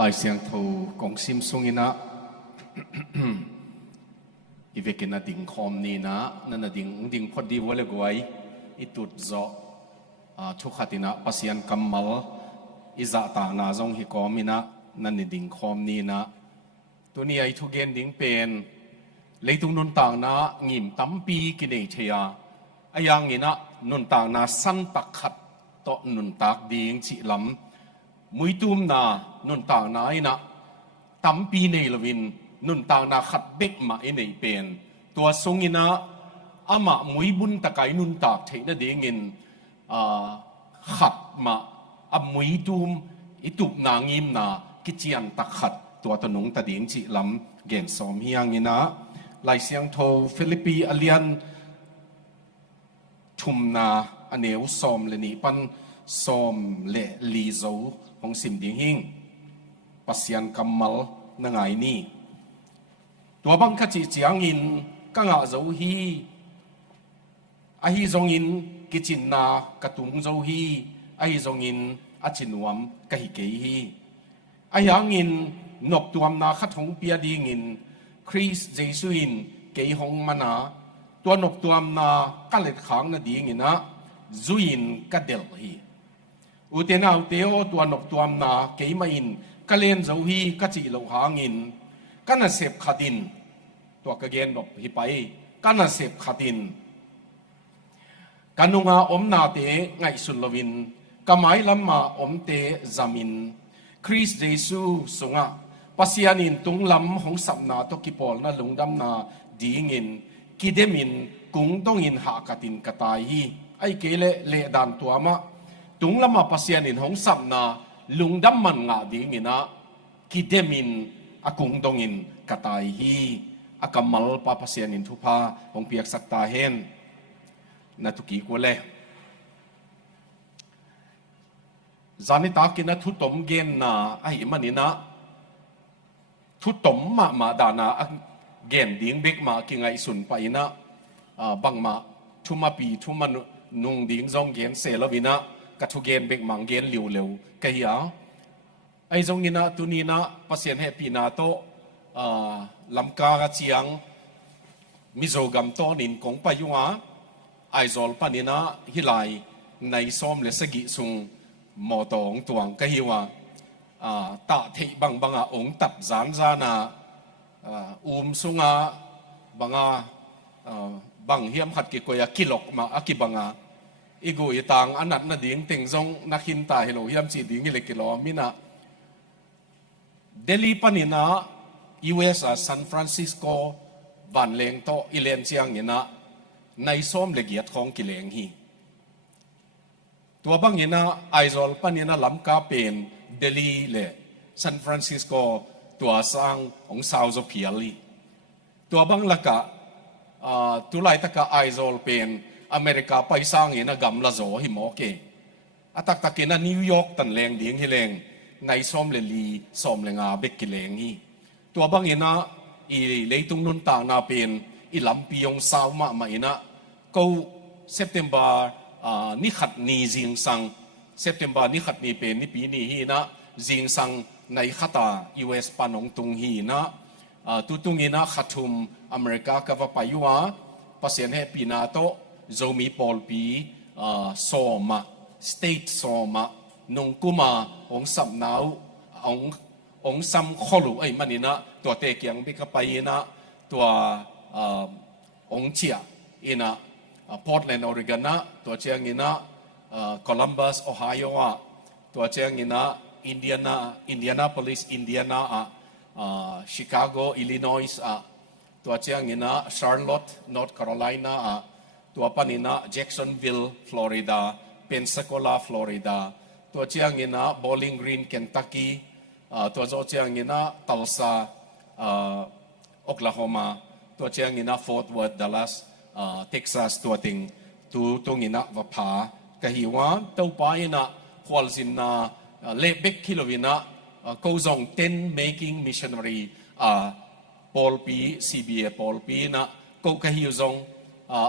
ลายเสียงทูกงซิมซุงินะอีเวกินดิ่งคอมนี่นะนั่นดิ่งพอดีวัลกวยอิตุดจอทุกขตินะปัสยันกัมมัลอิจาตานาจงฮิกอมินะนั่นดิ่งคอมนี่นะตัวนี้ไอทุกเกนดิ่งเป็นเลยตุงนุนต่างนะงิมตั้มปีกินเอเชียไอยังงี้นะนุนต่างนะสันตักขัดต่อนุนตักดิ่งจิลำมุยตุมนานุนต่างนาไอนะตั้มปีในลวินนุนต่างนาขัดเบกมาไอในเป็นตัวทรงงี้นะอามามุยบุญตะไกนุนตากเทนดิ่งินขัดมาอามุยตุมอิตุบนางิมนากิจยันตักขัดตัวตนงตะดิ่งจิลำเก่งสอมเฮียงงี้นะลายเสียงโทฟิลิปปีอเลียนทุมนาอเนวซอมเลนีปันซอมเลลีโซของสิมดิ่งหิงปัสยันกัมมัลนังไงนี่ตัวบังคับจีจียงอินกังอาโซฮีอาฮิจงอินกิจินนากระตุงโซฮีอาฮิจงอินอาจินวมกะฮิเกฮีอายังอินนกตัวมนาขัดหงเปียดีงินคริสเจสุอินเกยหงมานาตัวนกตัวมนากัลเลขังนาดีงินะจุอินกัดเดลฮีอุเทนาอุเตโอตัวนกตัวมนาเกยมาอินกัลเลนโซฮีกัจิโลหางินกันน่ะเสพขัดินตัวกระเกนดอกฮิไปกันน่ะเสพขัดินกันนุงาอมนาเตไงสุลวินกำไมลำมาอมเตจามินคริสเจซูสงะปัสยานินตุงลำของสัมนาตกิปอลนาลุงดำนาดีงินกิเดมินกุงต้องอินหากตินกตายฮีไอเกเลเลดานตัวมะตุงลำมาปัสยานินของสัมนาลุงดำมันงาดีงินะกิเดมินอากุงต้องอินกตายฮีอากัมมัลปาปัสยานินทุพาของเปียกสักตาเฮนนาตุกีกัวเลจานิตากินทุตมเกนนาไอ้มันนี่นะทุตมมาดานาเกนดิ้งเบกมากิงไอสุนไปนะบังมาทุมาปีทุมานุงดิ้งจงเกนเซลวินะกัทุเกนเบกมังเกนเหลียวเหลวก็เหี่ยไอจงนี่นะตุนีนะปัสยันเฮปีนาโตลำกากเชียงมิโซกัมโตนินกงปายุงาไอซอลปานินะฮิไลในซ้อมเลสกิซุงมอตองตวงก็ฮิวาตาเทบังบังอาองตัดจานจานาซุงาบังอาบังเฮียมขัดกิโกยากิลกมาอากิบังอาอีกูอีตังอันนั้นนาดิ่งติงจงนักหินตาเฮโลเฮียมจีดิ่งกิเลกิโลมินะเดลีปานินะUS ซานฟรานซิสโกวันเลงโตอิเลนเจียงเนี่ยนะในซ้อมเลกียดของกิเลงฮีตัวบางเนี่ยนะไอซอลปันเนี่ยนะลำกาเป็นเดลีเลซานฟรานซิสโกตัวสร้างของซาวโซเพียลีตัวบางละกะตุไลตะกะไอซอลเป็นอเมริกาไปสร้างเนี่ยนะกัมลาโซหิมโอเคอัตักตะเกนะนิวยอร์กตันแรงดิ่งฮิเลงในซ้อมเลลีซ้อมเลงาเบกกิเลงฮีตัวบางเนี่ยนะอีเลยตุงนุนต่างนาเป็นอีลำปียงสาวมาอินะก็เซปเทมเบอร์นี่ขัดนี่จิงสังเซปเทมเบอร์นี่ขัดนี่เป็นนี่ปีนี่ฮีนะจิงสังในขัตา US ปานงตุงฮีนะตุงฮีนะขัดทุมอเมริกากว่าไปยัวปัสยันเฮปีนาโตโจมีปอลปีโซมาสเตทโซมานงกุมาองสัมนาวองซัมขลุไอ้มันนี่นะตัวเตเกียงบิกไปนะตัวองเชียอินะพอร์ตแลนด์ออริกอนนะตัวเชียงอินะโคลัมบัสโอไฮโอตัวเชียงอินะอินเดียนาโพลิสอินเดียนาชิคาโกอิลลินอยส์ตัวเชียงอินะชาร์ลอตต์นอร์ทแคโรไลนาตัวปานินะแจ็กสันวิลล์ฟลอริดาเพนซาโคลาฟลอริดาตัวเชียงอินะบอลลิงกรีนเคนตักกี้ตัวโจเชียงอินะตัลซาโอคลาโฮมาตัวเชียงอินะฟอร์ตเวิร์ธดัลลัสเท็กซัสตัวติงตัวงินะวพากะฮิวานตัวไปนะควอลซินนาเลเบกคิโลวินะก็จง10 making missionary ปอลปี CBA ปอลปีนะก็กะฮิวจง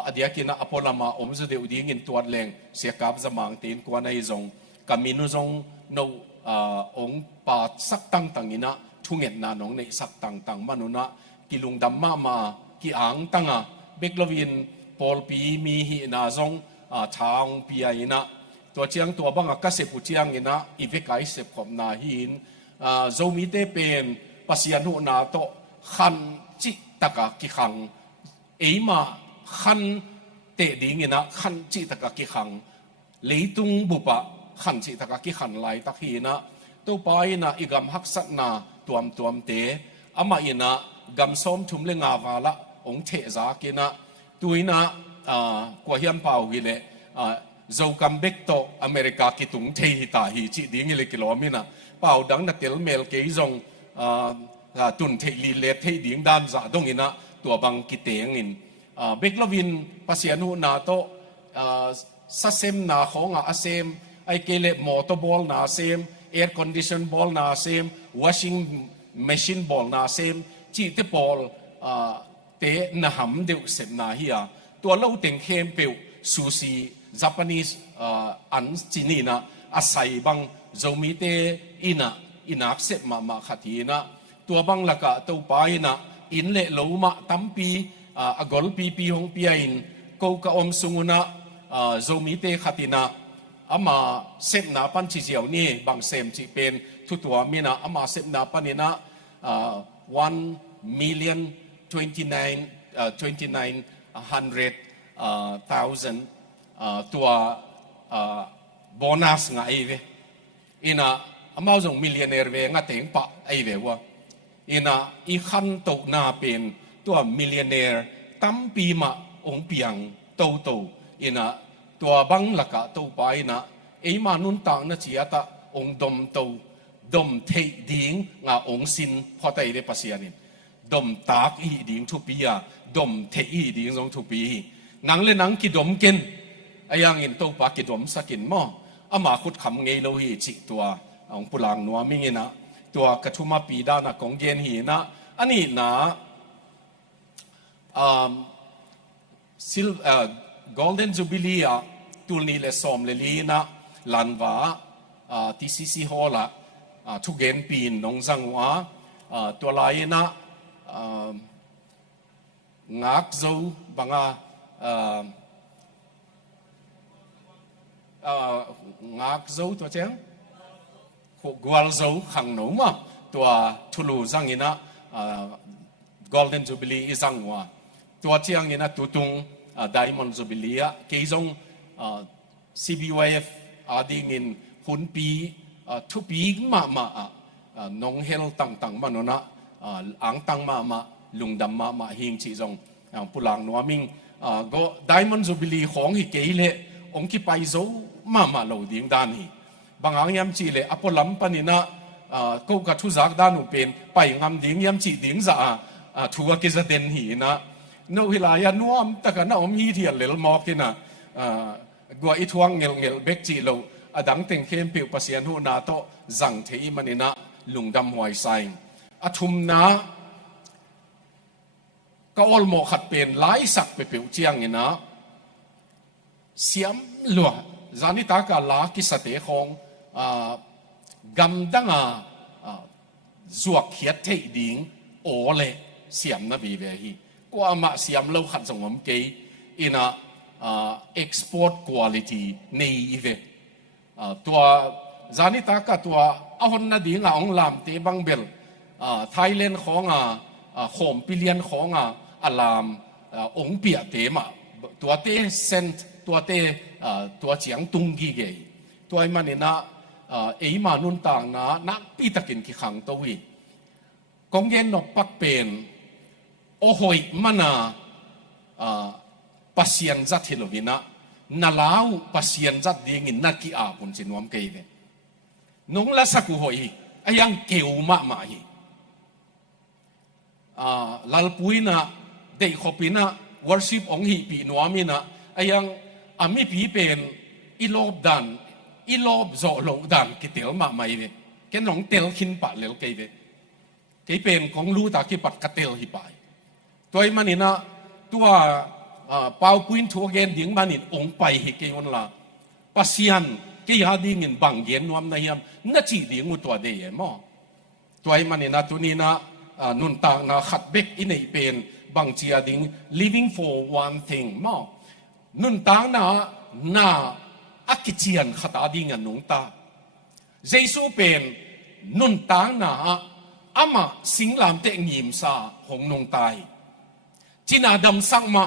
อดียกินะอพอลมาอมจุดเดียวดิ้งอินตัวแรงเสียกับจะมังตีนกวนไอจงกามินุจงโน องปาสักตังตังอินะทุ่งเงินนาน้องในสักตังตังมนุนะกิลุงดัมมากิอ่างตังอ่ะเบกลวินปอลปีมีหินาจงทางปีอินะตัวเชียงตัวบังก็เสพุเชียงอินะอีเวกไอเสพขบนาหินโจมีเตเป็นปัสยานุนาโตขันจิตกะกิขังเอมาขันเตดิงินะขันจิตกะกิขังลีตุงบุปะขันจิตกะกิขันไลตักฮีนะตัวไปนะอีกำฮักสัตนาตัวมเตอามาอินะกำส้มทุ่มเลงาวาละองเทจากินะตัวนะกว่าเฮียมเป่ากิเลโจกัมเบกโตอเมริกากิตุงเทหิตาหิจิดิงิเลกิโลมินะเป่าดังนักเตลเมลเกยจงตุนเทลีเลเทดิงด้านจะดงอินะตัวบังกิเตงอินเบกลวินภาษาหนูนาโตสัเซมนาของอาเซมไอเกเลมอเตอร์บอลนาเซมแอร์คอนดิชันบอลนาเซมวอชิ่งแมชชีนบอลนาเซมจีเตบอลเตนะฮัมเดวเซมนาเฮียตัวเล่าเต็งเข้มเปียวซูซีญี่ปุ่นอันจีนีนะอาศัยบังโจมีเตอินักเซมมาขัดทีนะตัวบังละกะตัวไปนะอินเล่ลูมาตั้มปีกอลปีหงปีอินกูกะอมสุงนะโจมีเตขัดทีนะอามาเซมนาปันชิเจียวนี่บางเซมจีเป็นทุกตัวมีนะอามาเซมนาปันนี่นะ1,029,000ตัวโบนัสง่ายเวอินะอามาจงมิลเลนเนอร์เวงะเต็งปะไอเววะอินะอีขันตกนาเป็นตัวมิลเลนเนอร์ตั้มปีมาองเปียงโตอินะตัวบังละกะตัวไปนะไอมานุนต่างนะเจียตะองดมโตดมเทดิ้งงาองสินพอใจได้ปัสยานินดมตากอีดิ้งทุปีอะดมเทอีดิ้งจงทุปีนังเลยนังกิดมกินไอยังอินตัวปากิดมสกินมั่งอามาขุดคำไงโลหิจิตัวองปุลังนัวมิงินะตัวกระทุมาปีดานะของเกนหีนะอันนี้นะGolden Jubilee ตุลนี้เลสอมเลลีนะลันวาTCC Hall ละทุกเกนปีนนงจังวะตัวลายนะงักโจบังงักโจตัวเจ้ากัวลโจขังหนูมาตัวทุลูจังอินะ Golden Jubilee อีจังวะตัวเชียงอินะตุตุงDiamond Jubilee เกี่ยงCBYF อาดิงินหุ่นปีทุปีมาน้องเฮลต่างๆมันนะอ่างต่างมาลุงดำมาหิงชีจงปุลังนัวมิงก็ Diamond Jubilee ของฮิเกเลองค์ที่ไปโจมาเหล่าดิ่งด้านนี้บางอย่างยามจีเลอพอลำปนินะก็กระทุจักด้านอุเป็นไปงามดิ่งยามจีดิ่งจะทัวกิจเด่นหีนะโนฮิลายานัวมแต่กันน้อมฮีเทียนเลลมอกที่น่ะกัวอีทวงเงลเบกจีโลอดังเต็งเข้มเปียวปัสยานุนาโตจังเทีมันนะลุงดำหอยไซอทุมนะก็อลโมขัดเป็นหลายสักไปเปียวเจียงนี่นะเสียมหลัวจานิตากาลากิสเตของกำดังจวกเขียดเทดิงโอเลเสียมนะบีเวฮีก็อามาเสียมเราขัดสงมเกยอินะexport quality นี่อีเวตัวจานิตากาตัวอาหนนาดีงาองลามเตบังเบลไทยแลนด์ของโฮมปิเลียนของอลามองเปียเตมาตัวเตเซนตัวเตตัวเฉียงตุงกีเกยตัวมันนี่นะเอมานุนต่างนะนักปีตะกินขี้ขังตัววีกงเย็นนกปักเป็นโอ้โหมันpasien zat hilovina nalau pasien zat dingin naki apun sinuam keive nong la saku hoi ayang keuma ma hi lalpuina dei khopina worship ong hi pi nuamina ayang ami pi pen ilob zo lo dan kitel ma mai ve ken nong tel khin pa lel keive kei pen kong lu ta ki pat katel hi pai toy manina tuaเป่าปุ้นทัวเกนดิ้งมันอินองไปฮิเกยนละปัสยัน กี่ยาดิ่งอินบังเย็นนวมนายมนัดจีดิ่งอุตัวเดียมอตัวไอ้มันนี่นะตัวนี้นะนุนต่างนะขัดเบกอินไอเป็นบางจีดิ่ง living for one thing มอนุนต่างนะอักเจียนขัดอาดิ่งอันนุงตาเจสูเป็นนุนต่างนะอามาสิงลามเตะงิมซาหงนุงตายจีน่าดำสักมา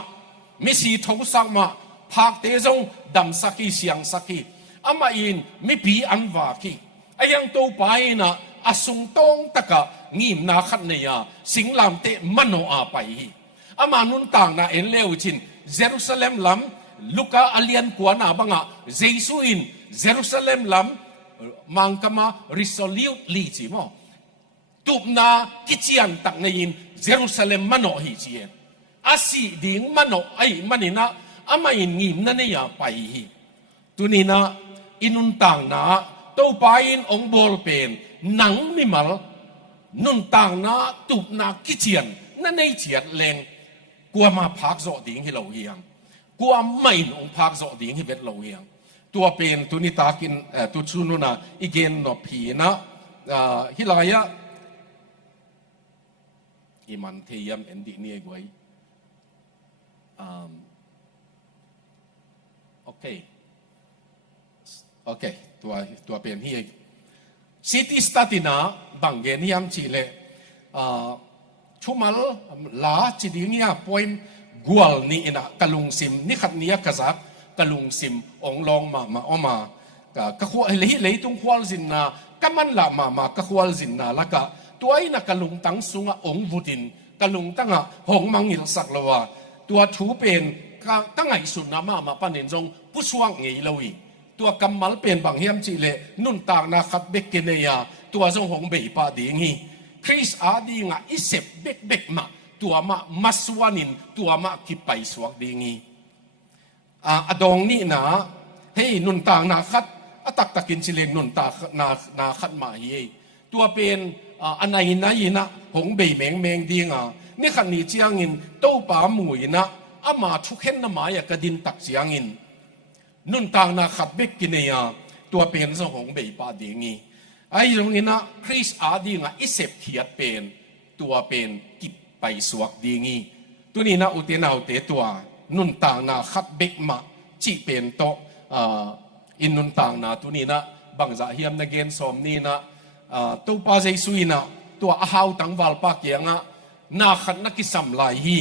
ไม่สีทงสักมาภาคเตจงดำสักกี่เสียงสักกี่อามาอินไม่ปีอันวากี่ไอ้ยังตัวไปนะอาสุงตงตะกะงิมนาขัดเนี่ยสิงลามเตะมโนอาไปอามานุนต่างนะเอ็นเลวจินเยรูซาเล็มลำลูกาอาเลียนกว่านาบังอะเจสุอินเยรูซาเล็มลำมังกามาริโซลิวลีจิมอตุบนากิจยันตักในอินเยรูซาเล็มมโนฮิจิเออาศิดิ่งมโนไอ้มันนี่นะอามาอินงิมนั่นเนี่ยไปตัวนี้นะอินุนต่างนะตัวไปอินองบอลเป็นหนังมิมัลนุนต่างนะตุบนากิจยันนั่นในเฉียดแรงกลัวมาพักโจดิ่งให้เราเฮียงกลัวไม่องพักโจดิ่งให้เวทเราเฮียงตัวเป็นตัวนี้ตากินตัวชุนุนะอีเกนนอพีนะฮิลายะอิมันเทียมเอ็นดีนี่ไว้โอเคตัวเป็นที่ซิตี้สตาตินาบางเกณฑ์ยามจีเลชุมาลลาจีดีเนียพอยน์กัวลนี่นะกะลุงซิมนี่ขัดเนียกะซักกะลุงซิมองลองมาออกมากะขวาเลยตุงขวาลสินนากะมันละมากะขวาลสินนาละกะตัวไอ้นักกะลุงตั้งสุงะองวุดินกะลุงตั้งอะหงมังอิลสักละวะตัวชูเป็นตั้งไงสุนนามาปันเห็นจงผู้สว่างเงี้ยเลยตัวกำมัลเป็นบางเฮียมจีเลนุนต่างนะขัดเบกเกเนียตัวจงหงเบยปาดีงี้คริสอาดีงะอิเซบเบกมาตัวมามัสวานินตัวมาคิดไปสวกดีงี้อดองนี่นะเฮ้ยนุนต่างนาคัดตักกินจิเลนุนต่างนาคัดมาเฮียตัวเป็นอันไหนนะยีนะหงเบยแมงดีงะนี่ขันนี้เจียงินโตป่าหมุยนะอามาทุกเห็นน้ำหมายกระดินตักเจียงินนุนต่างนาขัดเบกกินเนียตัวเป็นสหงเบยปาดีงี้ไอ้ตรงนี้นะคริสอาดีงะอิเซบเขียดเป็นตัวเป็นกิบไปสวกดีงี้ตัวนี้นะอุเทนาอุเตตัวนุนต่างนาขัดเบกมาจีเป็นโตอินนุนต่างนาตัวนี้นะบางจะเฮียมนักเกณฑ์สมนี่นะตัวป้าใจสุยนะตัวอาหาวตังวาลปากเกียงะนาขัดนักกิสัมลายฮี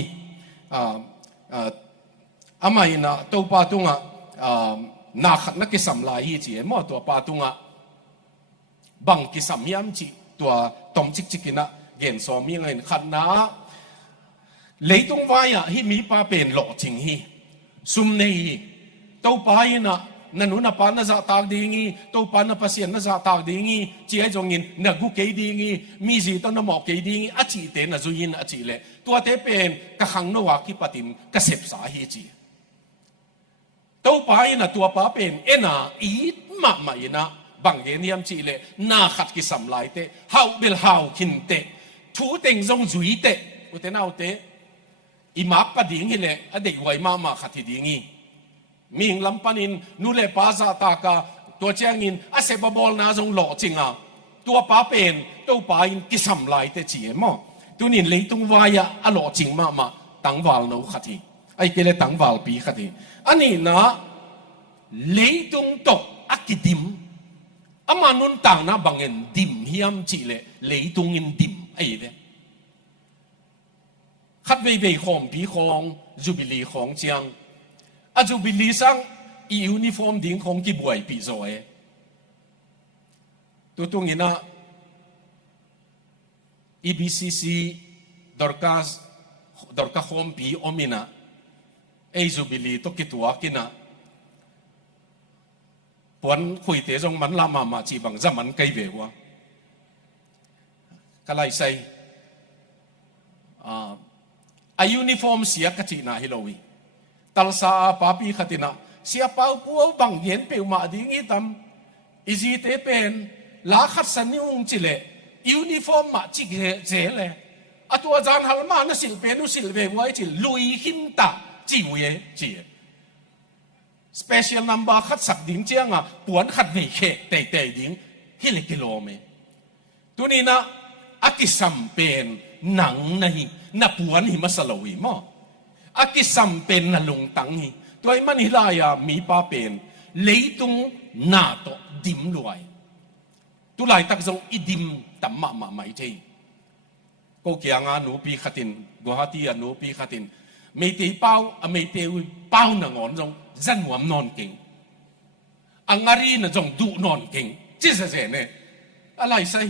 อามาอินะตัวป้าตุงะนาขัดนักกิสัมลายฮีจีมอตัวป้าตุงะบังกิสัมยามจีตัวตอมจิกนะเกณฑ์สมยังไงขัดนะเลยตรงวายฮีมีป้าเป็นหล่อจริงฮีซุมเนฮีตัวป้าอินะนั่นน่ะปานน่ะจะตากดีงี้ตัวปานน่ะภาษาน่ะจะตากดีงี้จีไอ้จงยินน่ะกูเกยดีงี้มีสิตอนน่ะหมอกเกยดีงี้อาจีเตน่ะจุยินอาจีเล่ตัวเตเป็นกะขังนวากิปติมกะเสพสาฮีจีตัวปายน่ะตัวป้าเป็นเอ็น่ะอีดมาอินะบังเกนียมจีเล่นาขัดกิสัมไลเตฮาวเบลฮาวคินเตทูเต็งจงจุยเตอุเตน่าอุเตอีมาปะดิงฮิเล่อเด็กไว้มาขัดที่ดีงี้มีงลำปันินนูเลป้าซาตากาตัวเจ้างินอาเซบบอลนาจงหล่อจริงอ่ะตัวป้าเป็นตัวป้าอินกิสัมไลเตจีมอตัวนี้เลยตรงวายอะหล่อจริงมาตั้งวาลนูขัดทีไอ้เกลตั้งวาลปีขัดทีอันนี้นะเลยตรงตกอักดิมอามานุนต่างนะบางเงินดิมเฮียมจีเลยตรงเงินดิมไอ้เด้ขัดเว่ของปีของจูบิลีของเจียงอาจูบิลีซังยูนิฟอร์มดิ้งของกี่บวยปีโซ่ตัวตรงนี้นะ EBCC ดอร์กาโฮมปีอมินะจูบิลีตัวกี่ตัวกินะปวนคุยเตะจงมันลามาจีบังจะมันไกลเววะก็ไล่ใส่ยูนิฟอร์มเสียกตินะฮิโลวีตัลซาปาปีขัดินะเสียเป้าปัวบังเย็นเปียวมาดิ้งอีตำอิจิเตเป็นลาขัดสันนิวงจิเลยูนิฟอร์มมาจิเจเลตัวอาจารย์ฮัลมานะสิลเป็นนุสิลเวไว้จิลุยหินตาจิเวจิ special number ขัดสักดิ้งเจียงอ่ะปวนขัดไม่เคเตะดิ้งฮิเลกิโลเมตัวนี้นะอากิสัมเป็นหนังนี่นับปวนหิมาสลวิมั้งอากิสัมเป็นนลุงตังหิตัวมันฮิลายามีป้าเป็นเลยตุงนาโตดิมรวยตัวไหลตักจงอีดิมตัมมาไม่ใช่ก็เกี่ยงานูปีขัดินกัวฮัตีนูปีขัดินไม่ตีเป้าไม่ตีเป้าหนังอ่อนจงจันหัวมนอนเก่งอังการีน่ะจงดูนอนเก่งจีเสเน่อะไรใช่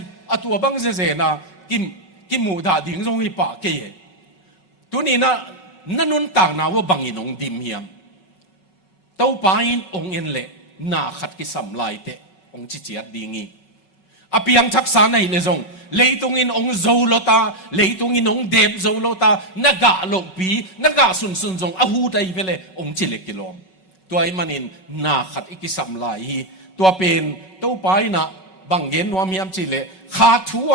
ตัวบังเสน่ะกินหมูดาดิ้งจงให้ปากเกยตัวนี้นะนั่นนุ่นต่างนาว่าบังอินองดิมเฮียมเต้าปาอินองเอ็นเล่นาขัดกิสัมไลเตองจิเจียดดิ้งอภิยังชักษาในเลยจงเลยตรงอินองโซโลตาเลยตรงอินองเดบโซโลตานักกะโลปีนักกะสุนจงอาหูได้ไปเลยองจิเลกิโลมตัวไอ้มันอินนาขัดอิกิสัมไลตัวเป็นเต้าปาอินะบางเย็นว่ามีอันจิเลขาทัว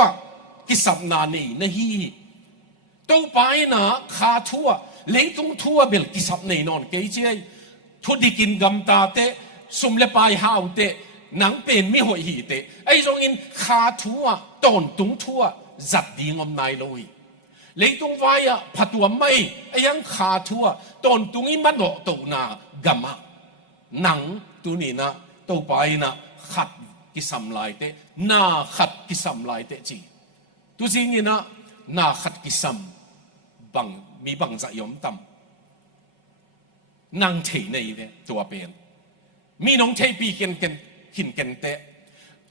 กิสัมนานีนะฮีเต้าปาอินะขาทัวเลยตรงทัวเบลกิสัมในนอนเกยเจทุดิกินกำตาเตสุมเลปายหาวเตหนังเป็นไม่หอยหีเตไอ้ตรงอินขาทัวตอนตุงทัวจัดดีงอมนายเลยเลยตรงไว้อะผัดตัวไม่ไอ้ยังขาทัวตอนตุงอินมันโดดตัวนากำมะหนังตัวนี้นะตัวไปนะขัดกิสัมลายเตนาขัดกิสัมลายเตจีตัวจริงนี่นะนาขัดกิสัมบังมีบังจะยอมตำนางเฉยในเนี่ยตัวเป็นมีน้องเฉยปีเกันหินเกันเต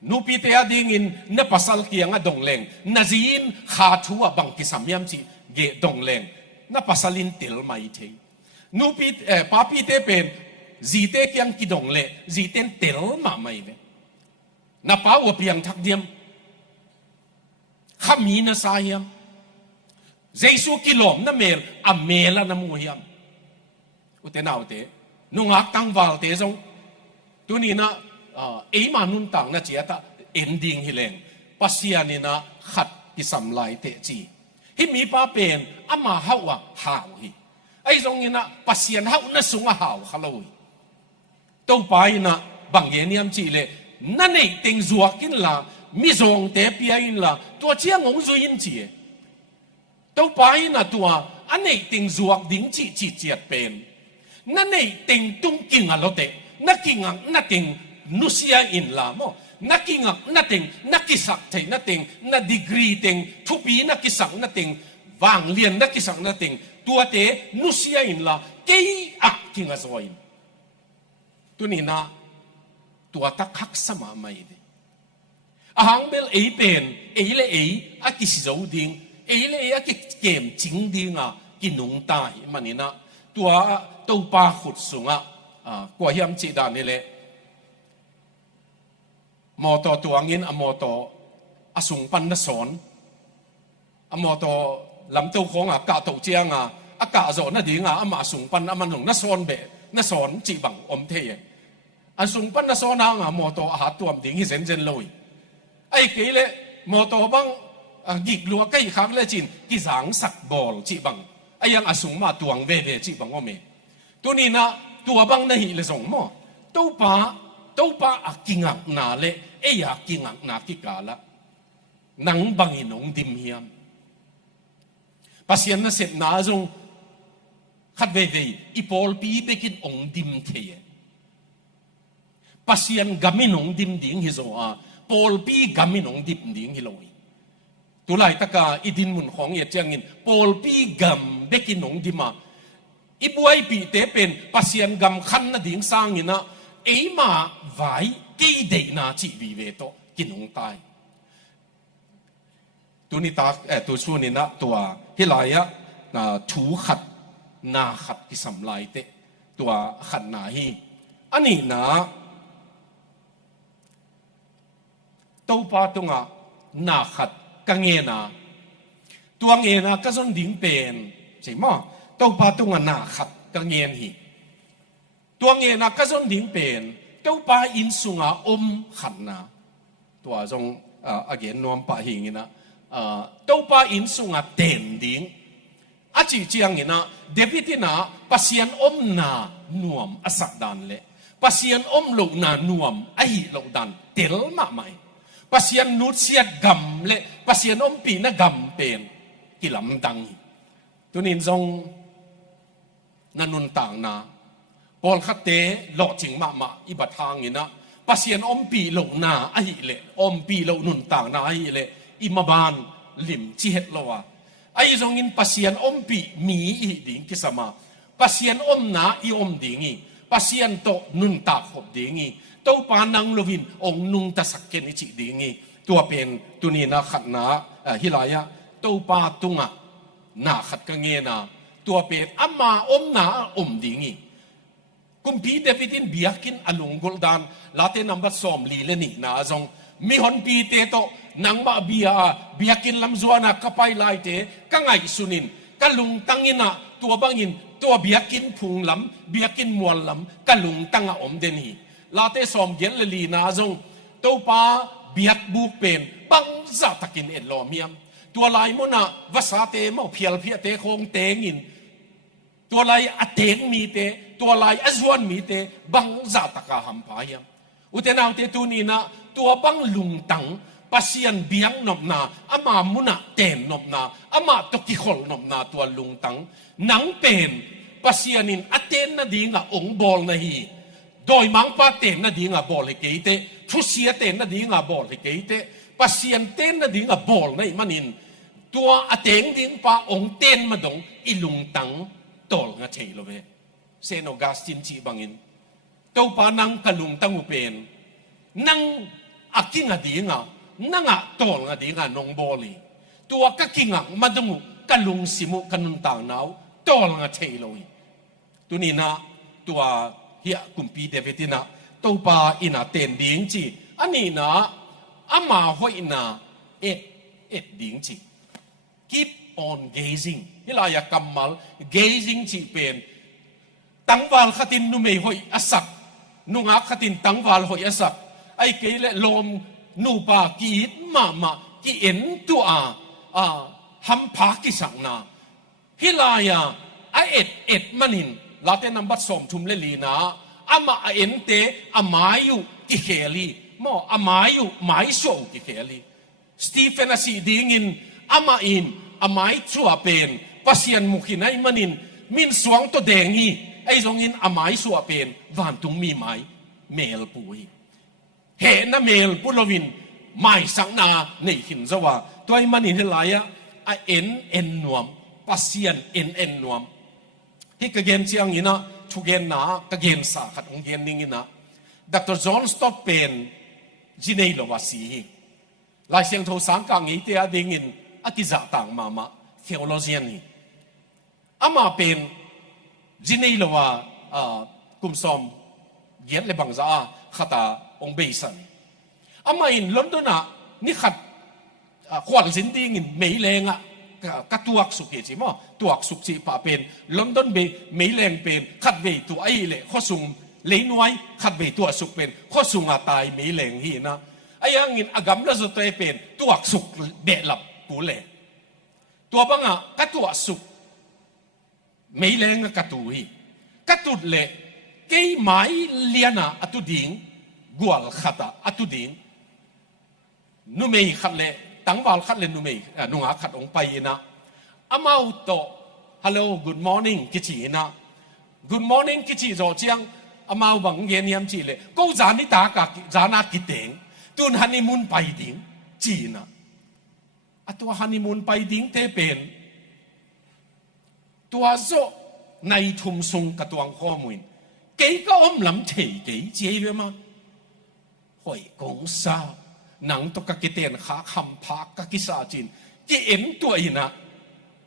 นูปีเตอดิ่งอินเนปัสสัลเกียงดงเลงนาจีนขาทัวบังกิสัมยามจีเกดงเลงนปัสสัลินเตลไม่เฉยนูปีป้าปีเตเป็นจีเตเกียงกิดงเลจีเตนเตลมาไม่เนี่ยนับป้าวเพียงทักเดียมข้ามีนาสายมเจสุกิโลมนั่นเมลอเมลนั่นมูยมอุเทนเอาเตนุ่งอักตังวาลเตจงตัวนี้นะมานุนตังนะเจ้าตาเอ็นดิ้งฮิเลงปัสยานีนะขัดกิสัมไลเตจีฮิมีป้าเป็นอามาฮาวะฮาวฮิไอ้ตรงนี้นะปัสยานฮาวน่ะสุงฮาวฮาลอยตัวไปนะบางเย็นยามจีเลนั่นเองติงจัวกินละมิจงเตปีอินละตัวเชียงงจุยินจีตัวไปนะตัวอันนี้ติงจัวดิ้งจีจีเจียดเป็นนั่นเองติงตุงกิงอะโลเตนักกิงอ่ะนักกิงนุเซียอินลามนักกิงอ่ะนักติงนักกิสักเทนักติงนักดีกรีติงทุปีนักกิสักนักติงวางเลียนนักกิสักนักติงตัวเตนุเซียอินลาเกยอักกิงอ่ะสวายตัวนี้นะตัวตักฮักสมาไม่ดีอาหังเบลเป็นเลยอากิสิโจดิงเลยอากิเกมจริงดิงอ่ะกินนุ่งตายมันนี่นะตัวปาขุดสูงอ่ะกว่าเฮียมจีดานนี่แหละมอตัวงินมออสุงปันนสอนมอลำตัวของกะตัวเจียงกะโจน่ะดีงมาสุงปันมันหงนสอนเบนสอนจีบังอมเทยสุงปันนสอนมออาหารตัวดิ่งหิเซนเจนลอยไอ้กี่เลยมอบังกิกลัวใกล้ครั้งเลยจินกิสังสักบอลจีบังไอ้ยังสุงมาตัวงเวจีบังว่าเมตัวนี้นะตัวบังนั่นหิเลยส่งมอตัวป้ากิงักนาเลอยากกิงักนากิกาละหนังบังอินงดิมเฮียมปัสยันน่ะเสร็จนาจงขัดเวอีพอลปีเบกินองดิมเทียปัสยันกามินงดิมดิ่งฮิโซพอลปีกามินงดิมดิ่งฮิโลยตัวไหลตะกาอีดินมุนของเยเจียงอินพอลปีกัมเบกินงดิมาอีบวยปีเตเป็นปัสยันกัมขันน่ะดิ่งสร้างอินะมาไว้กี่เดนาจีวีเวโตกินงตายตัวนี้ตาตัวชูนี่นะตัวฮิลายะถูขัดนาขัดกิสัมไลเตตัวขัดนาฮีอันนี้นะตัวปาตงะนาขัดกังเงนาตัวเงนาก็ส่งดิ่งเป็นใช่ไหมตัวปาตงะนาขัดกังเงนฮีตัวเงนักก็ส่งดิ่งเป็นตัวปาอินสุงาขันนาตัวจงอาเกนนวมปะหิงนะตัวปาอินสุงาเต็นดิ่งอาจีเจียงนะเดบิตินะปัสยันนานวมอสักดานเละ pasien lo na nuam ai lo dan tel ma mai pasien nut siat gam le pasien pi na gam pen kilam dang tunin zong nanun tang na pol khate lo ching ma i bat hang ina pasien pi lo na ai le pi lo nun tang na ai le i maban lim chi het lo wa ai zong in pasien pi mi i ding kisama pasien na i ding i pasien to nun ta khop ding i to pa nang lovin ong nung ta sakken i chi ding i tua pen tunina khat na hilaya to pa tunga na khat ka nge na tua pen ama na ding i kumpi Davidin biakin alung goldan late number som li le ni na zong mi hon pi te to nang ma biakin lam zuana kapai lai te ka ngai sunin kalung tangina tua bangin tua biakin phung lam biakin mual lam kalung tanga den hi late som gel le li na zong to pa biak bu pen bang za takin en lo miam tua lai mo na vasate mo phial phia te khong tengin tua lai ateng mi te tua lai azwan mi te bang za taka ham phayam utenang te tunina tua bang lung tang pasien biang nop na ama muna ten nop na ama toki khol nop na tua lung tang nang pen pasianin aten na dinga ong bol na hi doi mang pa ten na dinga bol ke te thusia ten na dinga bol ke te pasien ten na dinga bol na manin tua ateng ding pa ong ten madong ilung tang tol nga chelo ve Saint Augustine chi bangin to pa nang kalung tang upen nang akinga dinga nanga tol nga dinga nong boli tua ka kinga madungu kalung simu kanun tang naw tol nga chelo tunina tua hia kumpi Davidina to pa ina ten ding chi ani na ama hoina et ding chi keep on gazing hilaya kamal gazing chi pen tangwal khatin nu mei hoi asak nunga khatin tangwal hoi asak ai ke le lom nu pa ki ma ki en tu ham pha ki sang na hilaya a et manin late number som thum le li na ama a en te amayu ki kheli mo amayu mai so ki kheli Stephen asi dingin ama in amai chua pen pasian mukhinai manin min suang to dengi ai zong in amai suwa pen van tung mi mai mel pui he na mel pulovin mai sang na nei hin zawa toy manin helaya a en nuam pasian en nuam hi ka gen chiang ina thu gen na ka gen sa khat ong gen ning ina Dr. John Stott pen jinei lo wasi lai siang tho sang ka ngi te ading in akiza tang mama theologian ni ama pen jinei lo wa kum som yen le bangza khata ong beisan ama in Londona ni khat khwal sin ding in mei lenga ka tuak su ke chi mo tuak su chi pa pen London be mei leng pen khat ve tu ai le khosung le nuai khat ve tu su pen khosung a tai mei leng hi na ayang in agam la zo te pen tuak su be lap pu le tua banga ka tuak su mei leng ka tu hi ka tut le ke mai liana atu ding gwal khata atu ding nu mei khat le tangwal khat le nu mei nunga khat ong pai na amau to hello good morning kichi na good morning kichi zo chiang amau bang yen yam chi le ko za ni ta ka za na ki teng tun honeymoon pai ding chi na atwa honeymoon pai ding te pen tua zo nai thum sung ka tuang kho muin ke ka lam thei ke che le ma hoi gong sa nang to ka kiten kha kham pha ka ki sa chin ki en tu ina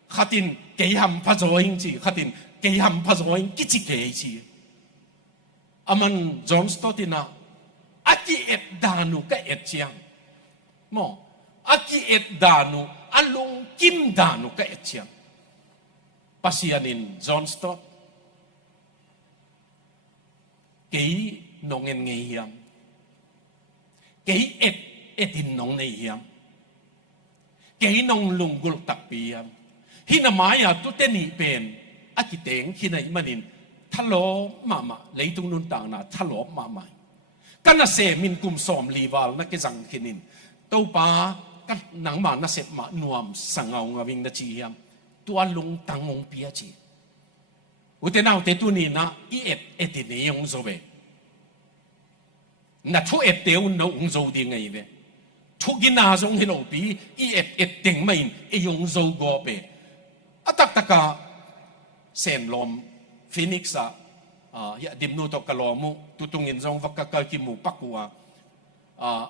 khatin ke ham pha zoing chi khatin ke ham pha zoing ki chi ke chi aman John Stott ina aki et danu ka et chiang mo aki et danu alung kim danu ka et chiang pasianin John Stott ke nongen ngei hiam ke etin nong nei hiam ke nong lunggul tak piam hinamaya tu te ni pen akiteng hinai manin ทะเลมาเลยตรงนู้นต่างนะทะเลมากันน่ะเสมินกุมสอมลีวาลนักจังขินินตัวป้ากันหนังมาน่ะเสมานวมสังเอางาวิงนัจียมตัวลุงตังงงเปียจีอุตนาอุตตุนีนะอีเอ็ดนี่ยงโซเวน่ะทุเอ็ดเดียวน่ะองโซดีไงเวทุกินาจงเห็นเอาปีอีเอ็ดเต็งไม่ยงโซโกเปอัตตะกาเซนลมฟินิกซ์อย่าดิมนูตกกะลอมุตุตุงินจงวักกะกิมูปักกัว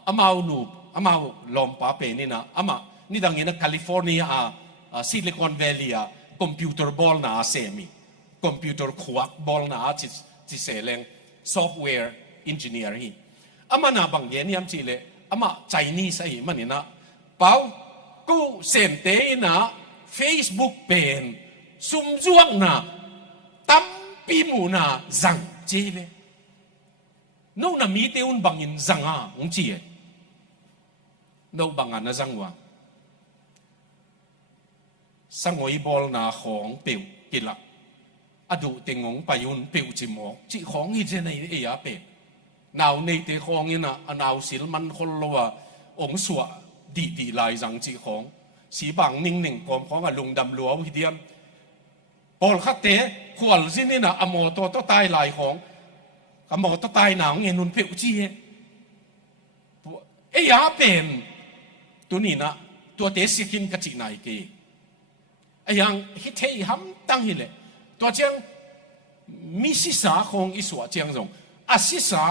อามานูอามาลมป้าเปนี่นะอามานี่ดังนี้นะแคลิฟอร์เนียซิลิคอนแวลลีคอมพิวเตอร์บอลน่าเซมิคอมพิวเตอร์ควักบอลน่าจิเซเลงซอฟต์แวร์อินจิเนียร์ฮีอามาน่าบางเย็นยามจิเลอามาไชนีสไอ้มันนี่นะเป้ากูเซนเตนะเฟซบุ๊กเป็นซุ่มจ้วงนะตั้มปีมูนะจังเจเวนู่นน่ะมีเตอุนบางยินจังองจีนู่นบางอันนะจังวะสังหวยบอลนาของเปียวกิลักอดูเต็งงไปยุนเปียวจิมอกจีของอีเจในเอียเปนาวในเตของนี่นะนาวศิลมันคนละว่าองสวะดีลายจังจีของสีบางนิ่งกอมของลุงดำลัววิเดียมบอลขัดเตะขวลสินี่นะอโมโตโตตายลายของอโมโตตายหนาวเงินุนเปียวจีเอียเป็นตัวนี้นะตัวเตสิกินกะจินายเกไอ้ยังฮิตเฮยฮัมตั้งฮิเลตัวเจ้ามิสิสาของอิสวะเจ้าจงอาศิสา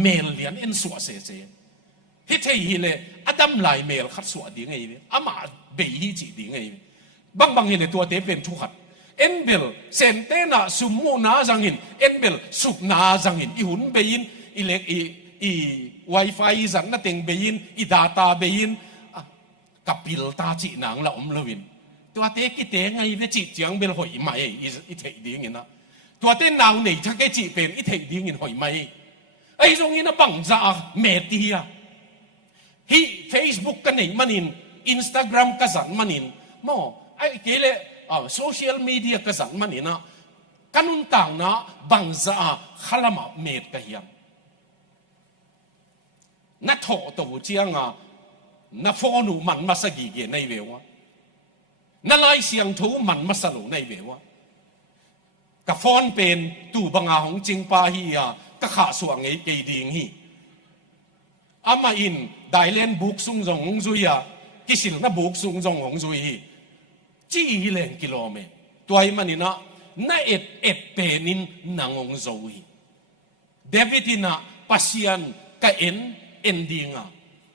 เมลเลียนอินสวะเสเจฮิตเฮยฮิเลอดัมไลเมลขัดสวะดีไงอามาเบยจีดีไงบางฮิเลตัวเตเป็นทุกขัดเอ็นเบลเซนเตน่าสุมูนาจังหินเอ็นเบลสุกนาจังหินอีหุ่นเบยินอีเล็กอีไวไฟจังนั่นเต็งเบยินอีดาตาเบยินกับปิลตาจีนางละเลวินตัวเตกิเตไงเวจิจังเบลหอยไหมอีเทดีงินนะตัวเตนาวนี่ถ้าแกจีเป็นอีเทดีงินหอยไหมไอ้ตรงนี้นะบังจ่าเมตีอะฮีเฟซบุ๊กกันนี่มันอินอินสตาแกรมกันสันมันอินมอไอ้เกลโซเชียลมีเดียกันสันมันอินนะกันนุ่นต่างนะบังจ่าขลมาเมตกันยังนัทโถตัวเจียงนัฟอนูมันมาสกีเกในเววะนั่นไล่เสียงทูมันมาสลุในเววะกับฟอนเป็นตู่บังอาของจริงปาฮีก็ขาสวงไอ้เกดิงฮีอามาอินได้เล่นบุกซุงจงหงซุยกิสิลนะบุกซุงจงหงซุยจีเล่นกิโลเมตรตัวมันนี่นะน่าเอ็ดเป็นนินนางหงซุยเดวิดินะปัสยันกับเอ็นดิง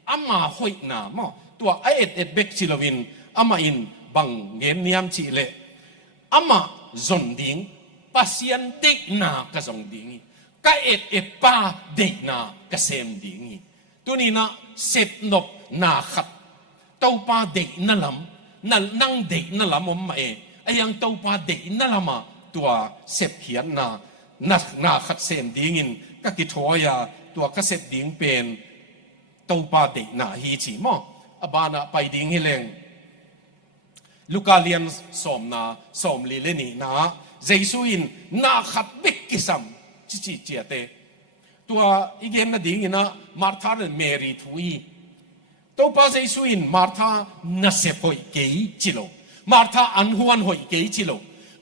อามาหอยน้ำตัวไอเอ็ดเบกซิลวินอามาอินบังเงียนยามจีเลอามาจนดิงปัสยันเด็กนากระจงดิงก็เอ็ดป้าเด็กนากระเซมดิงตัวนี้นะเสพนบนาขัดเต้าป้าเด็กนั่นลำนั่งเด็กนั่นลำมันไม่ไอ้ยังเต้าป้าเด็กนั่นลำมาตัวเสพเขียนนาขัดเซมดิงินก็กิทอยาตัวก็เสพดิงเป็นเต้าป้าเด็กนาฮีจีมอบานะไปดิงฮิเลงลูกาเลียนสอมลีเลนีนะเจสุอินนาขัดเบกกิซัมจิเจเตตัวอีกอย่างนั้นดิ่งนะมาร์ธาและเมรีทุยตัวป้าเจสุอินมาร์ธาน่าเสพหอยเกยจิโลมาร์ธาอันฮวนหอยเกยจิโล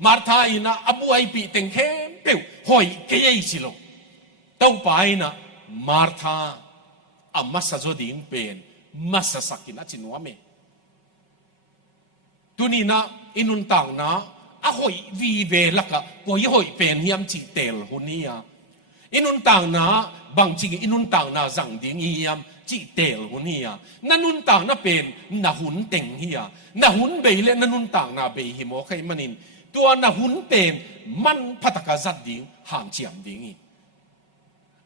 มาร์ธาอินะอบูไอปีเต็งเข้มเปียวหอยเกยจิโลตัวป้าอินะมาร์ธาอามาสะจดดิ่งเป็นมาสะสักินอาจินัวเมตัวนี้นะอินุนต่างนะอาหอยวีเวลักะก็ยหอยเป็นยามจีเตลหุนี่อินุนต่างนะบางจริงอินุนต่างนะจังดิ่งยามจีเตลหุนี่นั่นนุนต่างนะเป็นนาหุนเต็งเฮียนาหุนเบยเลนั่นนุนต่างนะเบยหิโมใครมันินตัวนาหุนเป็นมันพัตกาจัดดิ่งห่างเจียมดิ่ง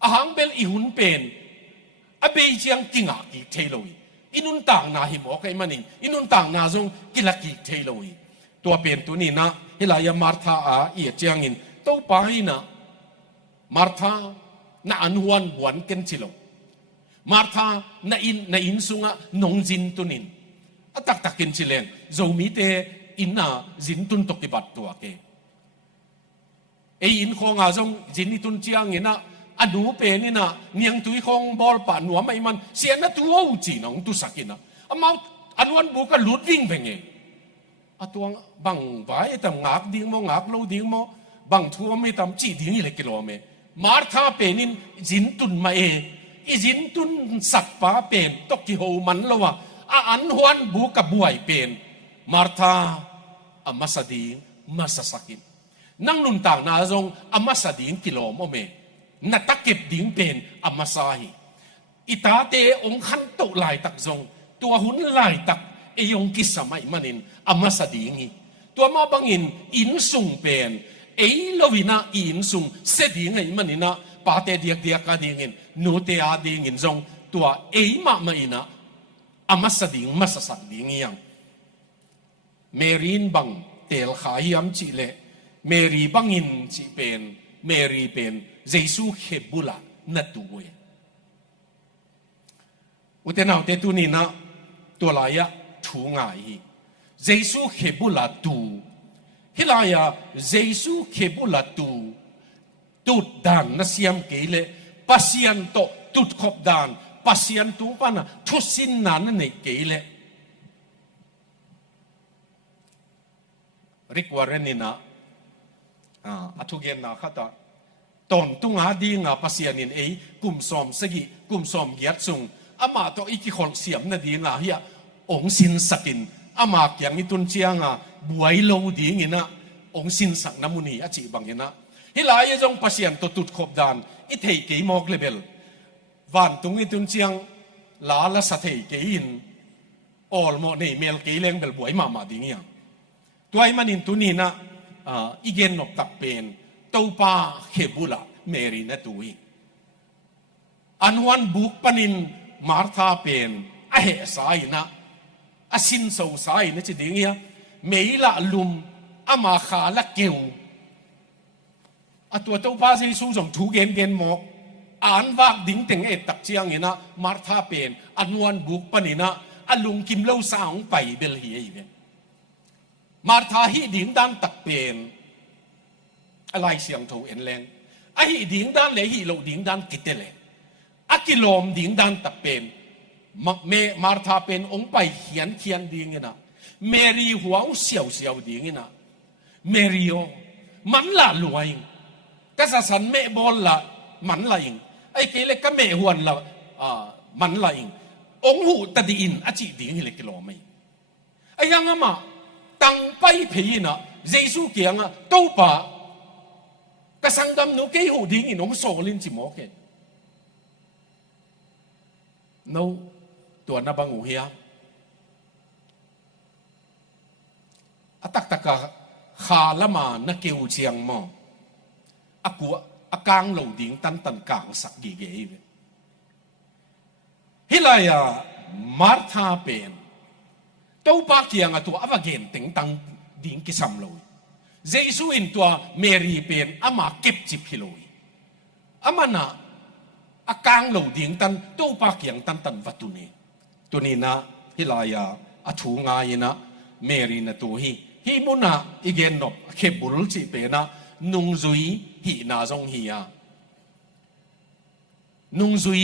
อาหางเบลอีหุนเป็นอเบยเจียงกิงอากิเทโลยอินุนต่างนาหิมอกไอ้มันนี่อินุนต่างนาจงกิลักกิเทโลยตัวเป็นตัวนี้นะเฮลายามาร์ธาเอียเจียงอินตัวไปนะมาร์ธาน่าอันหวนเกนจิโลมาร์ธาน่าอินสุงะนงจินตุนินตักเกนจิเลงโจมีเตอินน่าจินตุนตกิบัตตัวเก อินคงอาจงจินิตุนเจียงเงินะอนูเป็นนี่นะเนียงตุยคงบอลป่าหนัวไม่มันเสียนัตัวจีนองตุสักินะมาอันวันบุกลุดวิ่งไปไงตัวบังไว้แต่งักดิ้งมงักโลดิ้งมบังทัวไม่ทำจีดิ้งอีเล็กกิโลเมมาร์ธาเป็นนินจินตุนมาอีจินตุนสักป้าเป็นตกที่หัวมันละวะอันวันบุกบวยเป็นมาร์ธามาสดิ้งมาสักินนั่งนุนต่างนาจงมาสดิ้งกิโลโมเมนัตตะเก็บดิ้งเป็นมาสาฮีอิตาเตองขันโตลายตักจงตัวหุ่นลายตักยงกิสมัยมันินมาสดิ้งตัวมาบังอินสุงเป็นลวินาอินสุงเสดิ้งไงมันินะปาเตเดียกกันดิ้งนูเตอาดิ้งจงตัวมาไม่นะมาสดิ้งมาสักดิ้งยังเมรินบังเตลขายยำจิเลเมรีบังอินจิเป็นเมรีเป็นเยซูเฮบุลานัดตัวอุตนาเตตุนีนะตัวลายะถูงายเยซูเฮบุลาตูฮิลายะเยซูเฮบุลาตูตุดดานนัสยามเกเลปัสยันโตตุดขบดานปัสยันตุปานะทุสินนันเนเกเลริกวาเรนินะทุกเย็นนะข้าตาตอนตุงอาดีงาปัสยานินกุมสอมสกิกุมสอมเกียรติสุงมาตัวอีกคนเสียมนาดีงาเฮียองสินสกินมาเกียงอิตุนเจียงบวยโลดีงินะองสินสักน้ำมุนีจีบังงินะฮิลายจงปัสยันตัวตุดขบดานอิเทกีมอกเลเบลวันตุงอิตุนเจียงลาละสะเทกีนออลโมเนเมลกีเลงเบลบวยมาดีงี้ตัวไอ้มันอินตุนีนะอีเกนนกตักเป็นตัวป้าเขบุละเมรีนัตุยอันวันบุกปนินมาร์ธาเป็นเหสายนะสินโซสายนะจิดิ่งเงี้ยเมย์ละลุมมาขาละเกวตัวป้าสิสู้ส่งถูกเกนหมอกวักดิ่งแต่งตักเจียงเงี้ยนะมาร์ธาเป็นอันวันบุกปนินะลุงกิมเล่าสาวไปเบลเฮียอีเนี่ยมาร์ธาฮีดิ่งด้านตักเป็นอะไรเสียงถูกเอ็นแรงฮีดิ่งด้านเลยฮีเราดิ่งด้านกิตเลยกิโลมดิ่งด้านตักเป็นมาร์ธาเป็นองไปเขียนดิ่งนะเมรีหัวเสียวดิ่งนะเมรีโอมันละรวยก็สันเมบอลละมันละอิงเกล็กก็เมหวนละมันละอิงองหูตัดอินจีดิ่งเลยกิโลไม่ยังมาตั้งไปผีนะเยซูเกียงตู้ป่ากระสังดำหนูเกี่ยวดิ่งอินองโซลินจิโมเกนนูตัวนับงูเฮียตักขาละมานักเกี่ยวเชียงมอกัวกางเหลาดิ่งตันกางสักกี่เกยฮิลายามาร์ธาเป็นตัวปากเกียงตัวอวเกนติงตังดิ่งกิสัมโลยเยซูอินตัวเมรีเป็นมาเก็บจิบฮิโลยมานะกางเหลาดิ่งตันตัวปากเกียงตันวัตุนีตัวนี้นะฮิลายาถูงายนะเมรีนะตัวฮีมุนะอีเกนนบเคบุลจิเป็นนะนุงซุยฮีนาจงฮีนุงซุย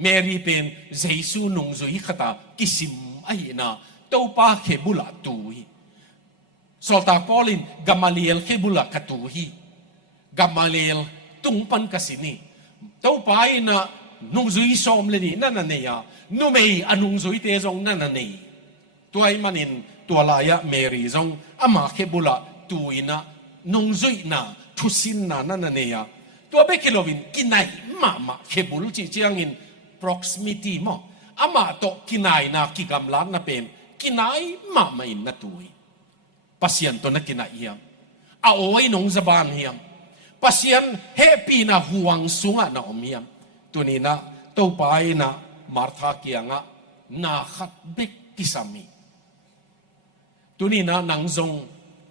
เมรีเป็นเยซูนุงซุยขตากิสิมนะตัวป้าเคบุลตูฮีสอลตาปอลินกามาเลียลเคบุลกตูฮีกามาเลียลตุงปันกสินีตัวป้าอินะนุงซุยสอมเลนีนั่นนี่ยนุเมย์อนุงซุยเตจงนั่นนี่ตัวไอ้มันอินตัวลายะเมรีจงมาเคบุลตูอินะนุงซุยนะทุสินนะนั่นนี่ยตัวเบกิโลวินกินไหนมาเคบุลจีเจียงอิน proximity มาโตกินไหนนะกิกำลังนะเป็นกินไหนมาอินนะตุยปัสยันตัวนักกินไหนเฮียมเอาไว้นงสบานเฮียมปัสยันเฮปีนะห่วงสุงะนะอมเฮียมตัวนี้นะตัวไปนะมาร์ธาเกียงะนาขัดเบกกิสามีตัวนี้นะนังจง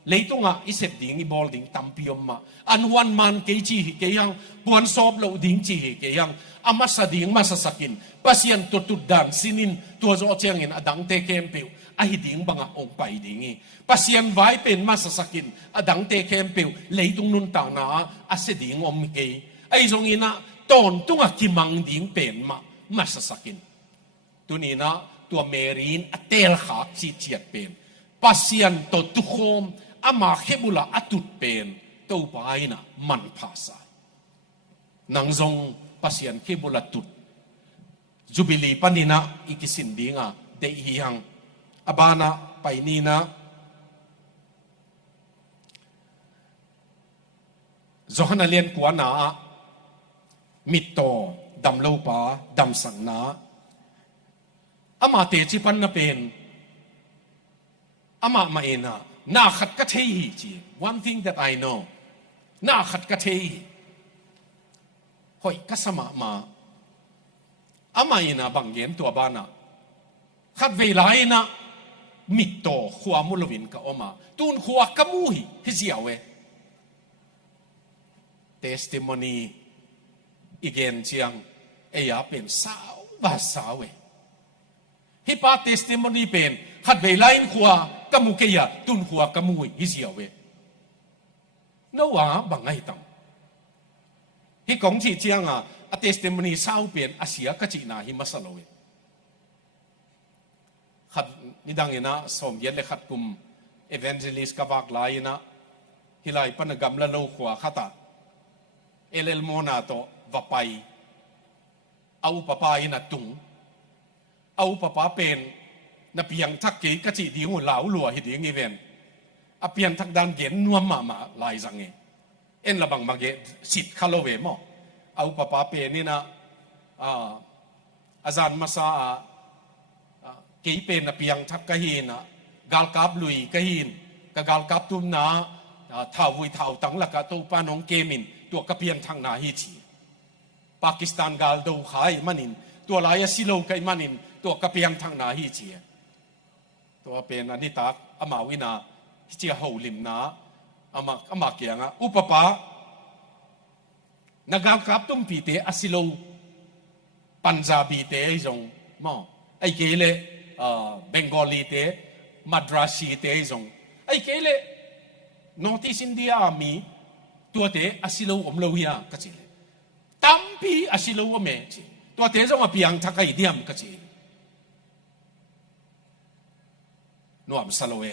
เลยตรงอิเสดิ่งอีบอลดิ่งตัมพิยมมาอันวันมันเกจีเกียงปวนสอบเราดิ่งจีเกียงมาสดิ่งมาสกินปัสยันตัวตุดดันสินินตัวโจเชียงอินอดังเตเกมปิว ai ding banga ong pai dingi pasien vai pen masasakin adang te kem pe leitung nun ta na ase ding om ke ai zong ina ton tunga kimang ding pen masasakin tunina tua merin atel khak chi chiat pen pasien to tu khom ama khebula atut pen to paina man phasa nang zong pasien khebula tut jubilee panina ikisindinga de hihang abana painina zohana lian kuana mitto damlo pa dam sang na ama te chi pan na pen ama maina na khat ka thei hi chi one thing that I know na khat ka thei hoi kasama ma ama ina banggen tua bana khat velai na mitto khwa mulovin ka oma tun khwa kamuhi hiziawe testimony igen chiang eya pen sao ba sawe hi pa testimony pen khat velain khwa kamu ke ya tun khwa kamuhi hiziawe no wa bangai tam hi kong chi chiang a testimony sao pen asia ka chi na hi masalowe khat nidang ina som yen le khat kum evangelist ka wak lai na hilai pan gam la no khwa khata elel mona to vapai au papa ina tung au papa pen na piang thak ke ka chi ding u lau lua hi ding event a pian thak dan gen nuam ma lai zange en la bang mage sit khalowe mo au papa pen ni na azan masa kỹ pen na piang thak ka hin na gal kap lui ka hin ka gal kap tum na thau vui thau tang la ka to pa nong kemin to ka pian thang na hi chi Pakistan gal do khai manin to lai silo kai manin to ka piang thang na hi chi to pen ani tak ama wina chi ho lim na ama kianga upapa na gal kap tum pi te asilo Punjabi te jong mo ai ke le Bengali te Madrasi te zong ai kele Northeast India mi tua te asilo omlo ya ka chi tampi asilo ome chi tua te zong apiang thakai diam ka chi no am salowe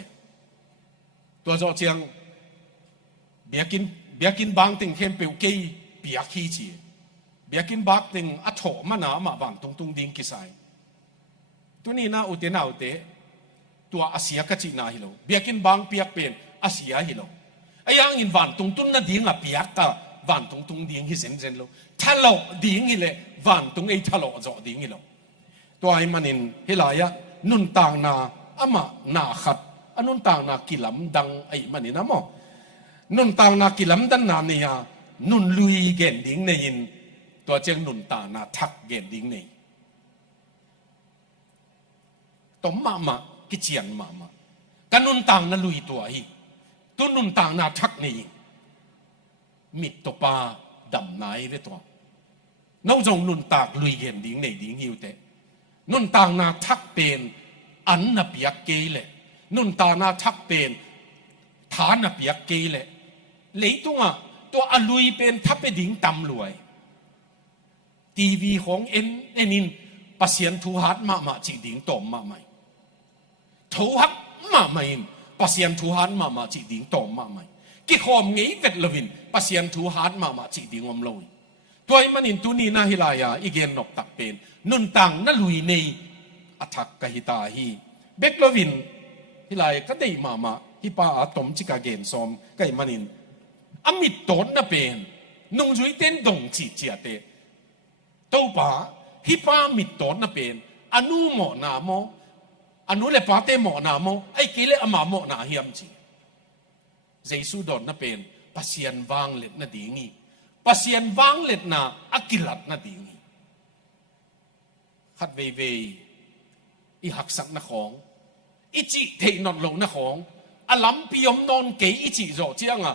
tua zo chiang biakin bang ting khem pe ke piakhi chi biakin bak ting atho mana ma bang tung ding kisai tuni na ute tua asia ka chi na hilo biakin bang piak pen asia hilo ayang in van tung na ding a piak ka van tung ding hi zen lo thalo ding hi le van tung ei thalo zo ding hi lo to ai manin hilaya nun tang na ama na khat anun tang na kilam dang ai manin amo nun tang na kilam dan na ne ya nun lui gen ding ne in to cheng nun ta na thak gen ding ne tóm mà cái chuyện mà cái nôn tàng nó lùi tuổi tôi nôn tàng na thắc này mít to pa đầm nai với tôi nấu dùng nôn tàng lùi hiện điếng này điếng hiu thế nôn tàng na thắc bên ăn na biếc kê lệ nôn tàng na thắc bên thả na biếc kê lệ lấy tôi lùi bên thắp bên điếng tầm lùi TV ของเอ็นนินปัสยันทูฮัดมาจีดิ่งตอมมาใหม่ทูฮัดมาใหม่ปัสยันทูฮัดมาจีดิ่งตอมมาใหม่กี่ขอมงี้เวทลวินปัสยันทูฮัดมาจีดิ่งอมลอยตัวมันอินตุนีนาฮิลายาอีเกนนกตักเป็นนุนตังนั่นลุยในอัฐกหิตาฮีเบกลวินฮิลายก็ได้มาฮิปาอาตมจิกาเกนซอมก็มันอินอมิตโตนน่ะเป็นนุ่งจุยเต้นดงจีเจียเตตัวป่าฮิปามิตโตนน่ะเป็นอนุโมนาโมอนุเลปาเตโมนาโมไอ้กิเลอมาโมนาเฮียมจีเจสุดอนน่ะเป็นปัสยันวางเล็ดน่ะดีงี้ปัสยันวางเล็ดน่ะอักิลัดน่ะดีงี้ขัดเวอีหักสักน่ะของอีจีเทนอนลงน่ะของอลัมปิยมนอนเกยอีจีโจเจียงอ่ะ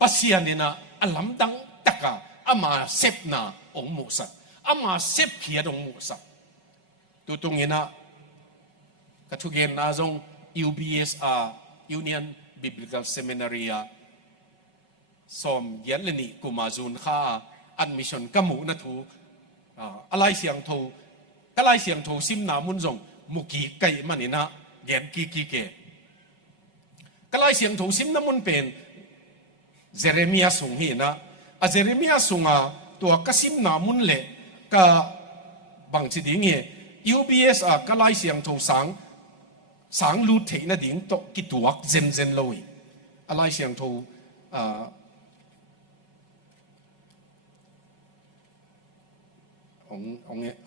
ปัสยันเนี่ยนะอลัมดังตะกะอามาเซฟนาองมุสัตอามาเซฟเขียดองมุสัตตัวตรงนี้นะ กทุเกนนาจง UBS Union Biblical Seminary สมเย็นเลนี่กุมาจุนข้าอันมิชนกมูนะทูอะไรเสียงทูก็ไล่เสียงทูซิมนามุนจงมุกีไก่มันนี่นะเย็นกีเกก็ไล่เสียงทูซิมนามุนเป็นเจเรมียาสุงฮีนะเจเรมียาสุงตัวกซิมนามุนเละก็บางทีดิ่งUBS ก็ไล่เสียงทูสังลูเทนะดิ่งตกกิตัวเจนเลยอะไรเสียงทู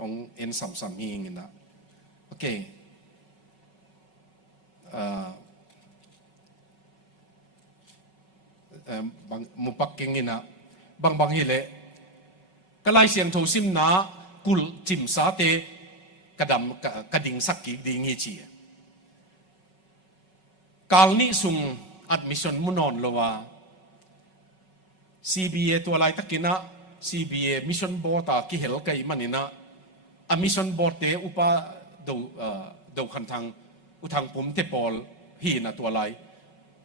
องเอ็นสัมเองนะโอเคบางมุปักกิงนะบางฮิเลก็ไล่เสียงโทซิมนะกุลจิมซาเตกระดิ่งสักกี่ดิ่งฮีจีกาลนี้ส่งอัดมิชชั่นมุนอนโลวา CBA ตัวไล่ตะกินะCBA Mission Board ที่เฮลกันมันนี่นะMission Board เตอุปาดูขันทางอุทางผมเทปอลฮีนะตัวไร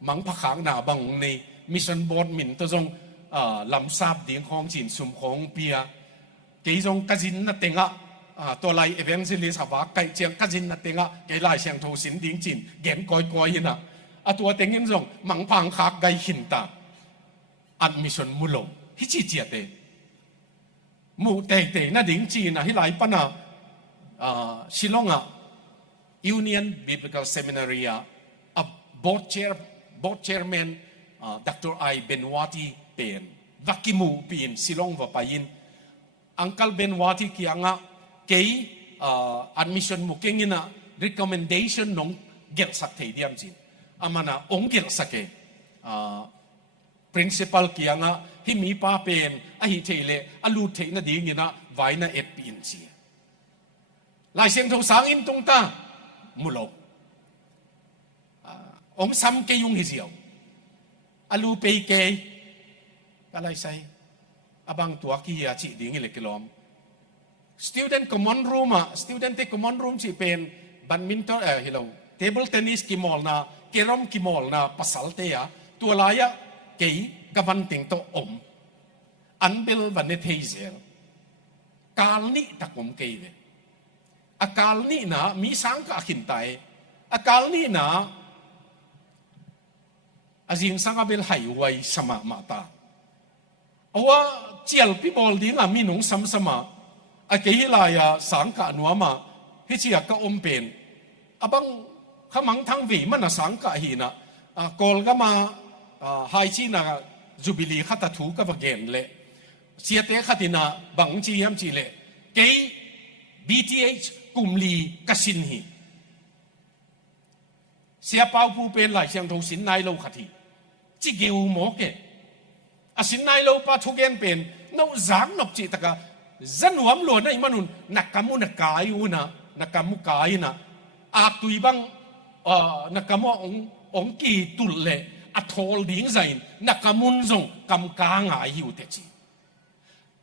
มังพักขางหนาบังใน Mission Board มินตัวจงลำซาบดิ่งของจีนสุมของเปียกี่จงกจินนัดเต็งตัวไรเอเวนซิลิสว่าไก่เจียงกจินนัดเต็งกี่ลายเสียงโทสินดิ่งจีนเก็บก้อยนะตัวเต็งยังจงมังพังขากไก่หินตาMission มุลงฮิจิเจียเตมูเตน่าดิ่งจีนที่หลายปันชิลองUnion Biblical Seminary board chairman Dr. I Benwati เป็นวักกิมูเป็นชิลองว่าไปยินUncle Benwati qui anga kei admission mu kengina recommendation nong gel sak thei diam chin amana ong gel sake principal qui anga hi mi pa pen a hi theile alu theina ding ina vaina et pin chi lai siang tho sang in tung ta mulo ong sam ke yung hi jiao alu pe ke kalai sai abang tua ki ya chi ding ile kilom student common room chi pen badminton hello table tennis ki mol na kerom ki mol na pasal te ya tua la ya ke kavan ting to om anbel van ne theizel kal ni takom ke ve akal ni na mi sang ka akintai akal ni na azing sangabel haiwai sama mata awa chial pi bol ding mi nong sam sama a ke hilaya sang ka nuama hi chia ka om pen abang khamang thang vi man sang ka hi na kol ga ma hai chi na jubilee khata thu ka vagen le sia te khatina bang chi yam chi le ke BTH kumli kasin hi sia pau pu pen lai siang tho sin nai lo khati chi geu mo ke asin nai lo pa thugen pen no zang nok chi taka zanuam lo na imanun nakamu nakamu kai na ak tui bang nakamu ong ki tul le athol ding zain nakamun zong kam ka nga hiu te chi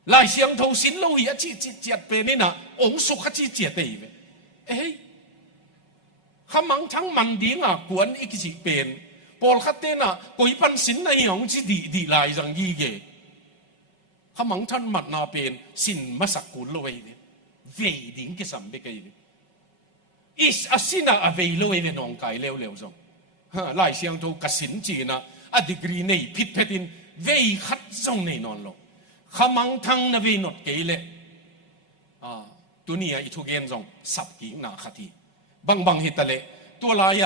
lai siang tho sin lo hi chi chiat pe ni na ong su kha chi chiat te ve ei khamang thang man ding kuan ikisi pen pol khatte na koi pan sin na hiong chi di lai jang gi ge khamang than mat na pen sin masak kun lo ve ve ding ke sam be kai is asina ave lo ve nong kai leo jong lai siang tho ka sin chi na a degree nei phit phetin ve khat jong nei non lo khamang thang na ve not ke le tunia i thu gen jong sap ki na khati bang hitaleตัวลาย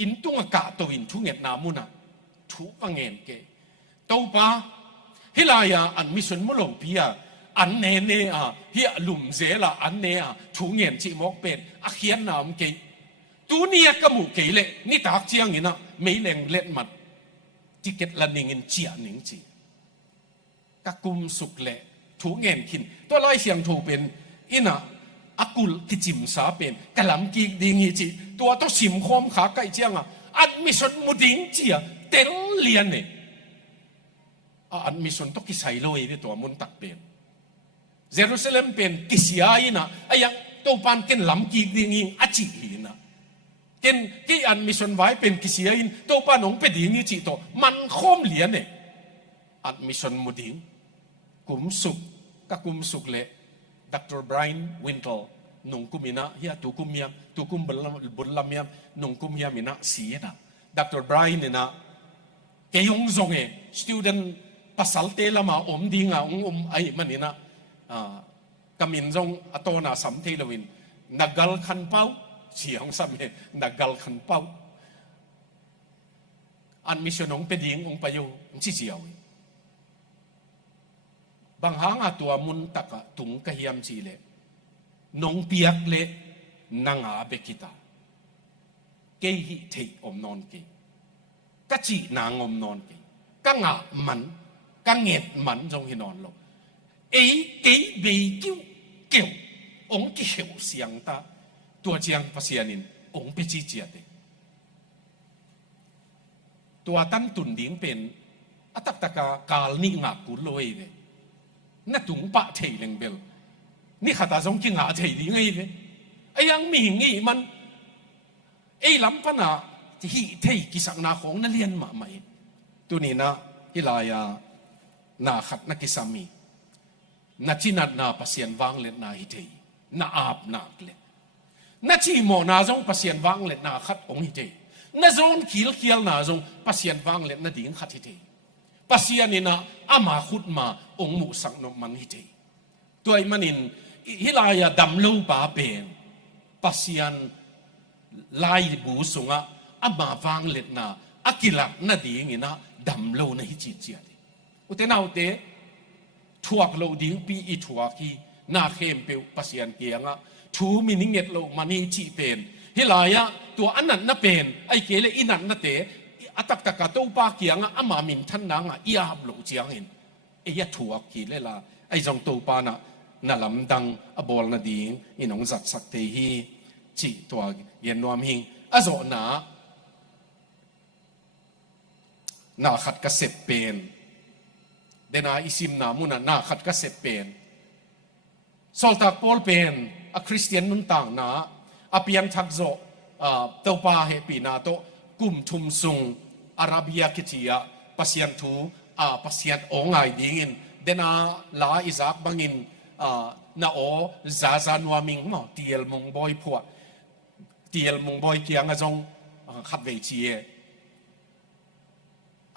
อินตุงกะตัวอินทุเงตนามุนะทุปังเงินเกตัวป้าฮิลายอันมิสุนมุลงพิยาอันเนเนฮิหลุมเซละอันเนทุเงินจิมอกเป็นอาเขียนนามเกตัวนี้ก็มุเกเลนี่ตากเจียงนี่นะไม่แรงเล็ดมัดจิเกตละนิงินเจียนิงจีกะกุมสุกเละทุเงินขินตัวลายเสียงถูเป็นอินะอากุลกิจิมสาเป็นกะลำกีดิงฮีจีตัวต้องสิมคอมขาไก่เจียงอันมิสนมุดิงเจียเต็งเลียนเนี่ยอันมิสนต้องกิใส่โลยที่ตัวมุนตักเป็นเยรูซาเล็มเป็นกิสยาอินะไอ้ยัง ตัวปานเก่นลำกีดิ่งอิงอจิหินะเก่นที่อันมิชชันไว้เป็นกิเสียอินตัวปานองไปดิ่งอิจิโตมันโคมเหลียนเนี่ยอันมิชชันมุดิ่งกุมสุกกับกุมสุกเละดร. ไบรอัน วินเทลนงกุมินะเฮียตุกุมยามตุกุมบุลลามยามนงกุมยามินะสีนะดร. ไบรอันเนี่ยนะเกยงซงเอสตูเดนภาษาเตลมาอมดิ่งอ่ะไอ้มันนี่นะกมินจงอโตนาสัมเทลวินนักกัลขันเป้าเสียงสัมเฮนักกัลขันเป้าอันมิชนองเป็นยิงองไปอยู่ที่เจียวบางหางตัวมุนตักตุงกะเฮียมจีเลนองเปียกเลนังอาเบกิตาเกหิเทอมนอนเกกะจีนางอมนอนเกกังอามันกังเงดมันจงหินอนลงเอ้เก๋เบกิ้วเกี่ยวองเกี่ยวเสียงตาตัวเจียงภาษานินองไปจีเจียเตตัวตั้นตุนดิ้งเป็นอัตตะกาลนิงากุลอยเวนั่นตุงปะเทเลงเบลนี่ขัดตาจงกิงาเทดิ้งไงเวไอ้ยังมีงี้มันไอ้ลำพนาที่เทกิสักนาของนั่นเรียนมาใหม่ตัวนี้นะฮิลายานาขัดนักกิสามีนาจีนัดนาพัศยันวังเล็ดนาฮิเทยนาอาบนาเล็ดนาจีโมนาจงพัศยันวังเล็ดนาขัดองฮิเทยนาจงขีลนาจงพัศยันวังเล็ดนาดิ่งขัดฮิเทยพัศยันนี่นะอามาขุดมาองมุสังนมันฮิเทยตัวไอ้มันอินฮิลายาดำลูปาเป็นพัศยันลายบูสุงะอามาวังเล็ดนาอากิลักนาดิ่งนี่นะดำลูนาฮิจิเจียดอุตนาอุเตทัวกโลดิ้งปีอีทัวกีนาเข้มเปียวปัสยันเกียงะทูมินิเงตโลมันนี่จีเป็นฮิลายะตัวอันนั้นน่ะเป็นไอเกลอินันน่ะเตอัตักตะกะตูปาเกียงะอามามินทันนางะอีอาบโลเจียงเห็นไอยะทัวกีเลล่ะไอจงตูปานะน่ะลำดังอบอลน่ะดิ้งอินองจักสักเตฮีจีตัวเย็นนวมหิงอโซนาขัดกระเสพเป็นเดนาอิซิมนามุนาขัดกษัตริย์เป็นสอลตากปอลเป็นคริสเตียนนุนต่างนาอภิยันทักโซเตาปาเฮปีนาโตกุมทุมซุงอาราบิยาคิจิยาปัสยันทูปัสยันองไงดิ่งเดนาลาอิซักบังินนาโอซาซานวามิงมอเตียลมงบอยพัวเตียลมงบอยเกียงจงขัดเวจี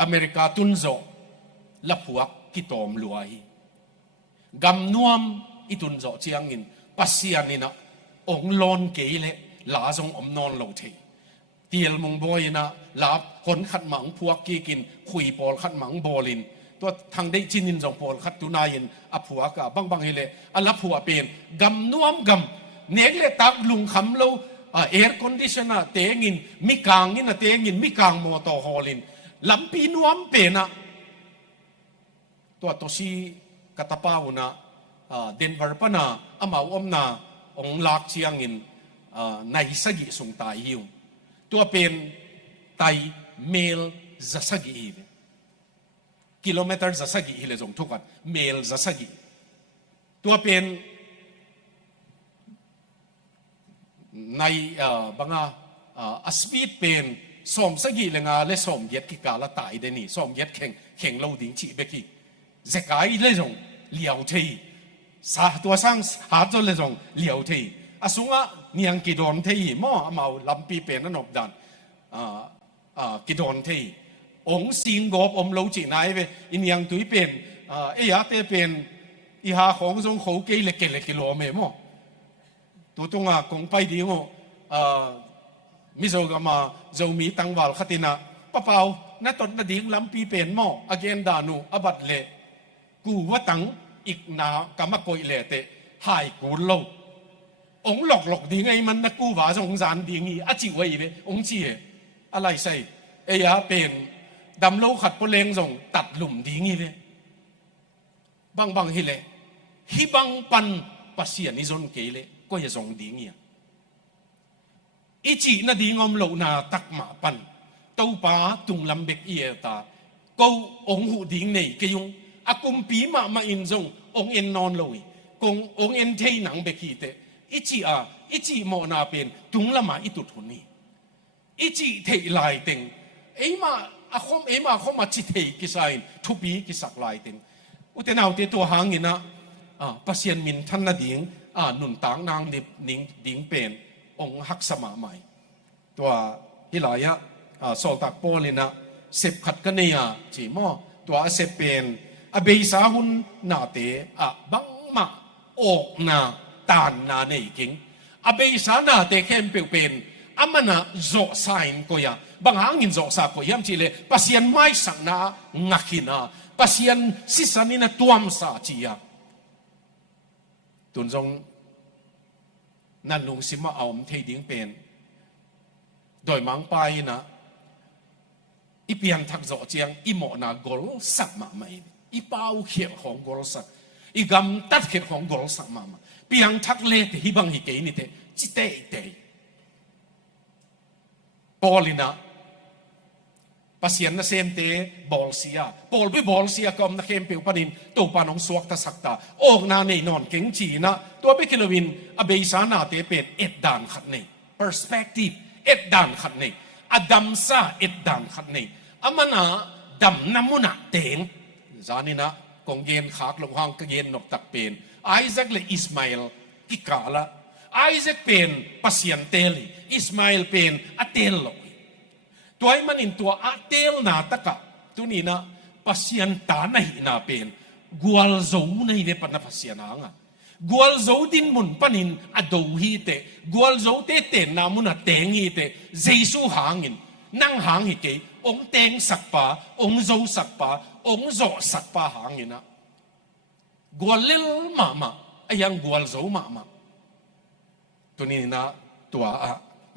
อเมริกาตุนโซละพวกกิตอมลวยกำนวมอิตุนโจเจียงอินปัสยานินะองลอนเกยเลลาจงอมนอนโลเทเตียลมงบอยนะลาคนขัดหมังพวกกีกินคุยปอลขัดหมังบอลินตัวทางได้จินินจงปอลขัดตุนายินอผัวกะบังเฮเลอัลละผัวเป็นกำนวมกำเนกเลตักลุงคำโลแอร์คอนดิชนะเตงินมิกางอินะเตงินมิกางมอตอฮอลินลำปีนวมเป็นนะตัวตัวชีกัตปาวนะเดนเวอร์ปนาอามาอมนาองลักเชียงอินในสกิสงตายหิวตัวเป็นไตเมลจะสกิอีกิโลเมตรจะสกิอีเลยจงทุกคนเมลจะสกิตัวเป็นในบางสปีดเป็นสมสกิเลงาและสมเย็ดกิกาละตายเดนี่สมเย็ดแข่งเราดิ้งชีเบกิจะกลายเลยจงเหลียวทีสาตัวสร้างหาจนเลยจงเหลียวทีอาสุงะเนียงกิโดนทีมั่วเมาลำปีเป็นนั่นอบดันกิโดนทีองสิงกบอมโลจีนายเวอินยังตุยเป็นเอียเตเป็นอีหาของจงเขาเกลเกลกิโลเมมั่วตัวตรงกงไปดีมั่วมิโซกามาเจ้ามีตังวาลขัตินะป้าเปานั่นตอนนั้นดิ้งลำปีเป็นมั่วอเกนดานูอบัดเลกูว่าตังอีกนากามโกยเลเตหายกูโลองหลอกดีไงมันนักกูว่าสงสารดีงี้อาจิวไว้เวองจีอะไรใส่เอียเป็นดำโลขัดโปเลงส่งตัดหลุมดีงี้เวบางฮิเลฮิบังปันปัสยานิจนเกเลก็จะส่งดีงี้อีจีน่ะดีงอมโลนาตักมาปันเต้าป้าตุงลำเบกเอียตากูองหูดีงเนี่ยกยุงอากุมปีมาอินจงองเอ็นนอนลอยกงองเอ็นเทหนังเบกีเต อิจิโมนาเป็นตุงละมาอิตุทุนนี่อิจิเทลายเต็งเอ็มาอาคมมาจิเทกิสายทุบีกิสักลายเต็งอุตนาวเตตัวหางอินะปัสยันมินท่านนาดิงนุนต่างนางนิงดิงเป็นองค์ฮักสมาใหม่ตัวฮิลายะโซลตักโปลินะเสพขัดกันเนี่ยจีมอตัวเสพเป็นเบยสาหุนนาเตบังมาออกนาตานนาเนกิงเบยสานาเตเข้มเป็นมันโจสายนก็ยาบางหางินโจสาก็ยามจีเลปัสยันไม่สังนางักินาปัสยันสิสันินะตัวมสาจียาตุนจงนั่นลุงสิมาเอาเทดิ้งเป็นโดยมังไปนะอีเปียนทักโจเจียงอีหมอนากอลสักมาไม่อีเป้าเขียของกอลสักอีกำตัดเขียของกอลสักมาเปียงทักเล่ที่บังฮิเกนี่เตจิเตเตปอลินะปัสยันนะเซมเตบอลเซียปอลไปบอลเซียก็นักเข็มเปียวปนินตัวปานองสวกตะสักตาออกนาในนอนเก่งจีนะตัวไปกิโลวินเบยสานาเตเป็นเอ็ดด่านขัดนี่ perspective เอ็ดด่านขัดนี่ดัมซาเอ็ดด่านขัดนี่มันดัมน้ำมุนะเตงจานี่นะกงเย็นขากลงห้างกเย็นนกตักเป็นไอแซคและอิสมาอิลกิกาละไอแซคเป็นปัสยันเตลีอิสมาอิลเป็นอเตลโลตัวไอ้มันอินตัวอเตลนาตะกะตัวนี้นะปัสยันตาในนาเป็นกัวลโซในเวปันปัสยันอ่ะกัวลโซดินมุนปันินอดูฮีเตกัวลโซเตเตนามุนอเตงฮีเตเจสูหางินนั่งหางฮิเกองเตงสักปะองโซสักปะองโซสักปะหางงินนะกัวลลิลมาไอ้ยังกัวลโซมาตัวนี้นะตัว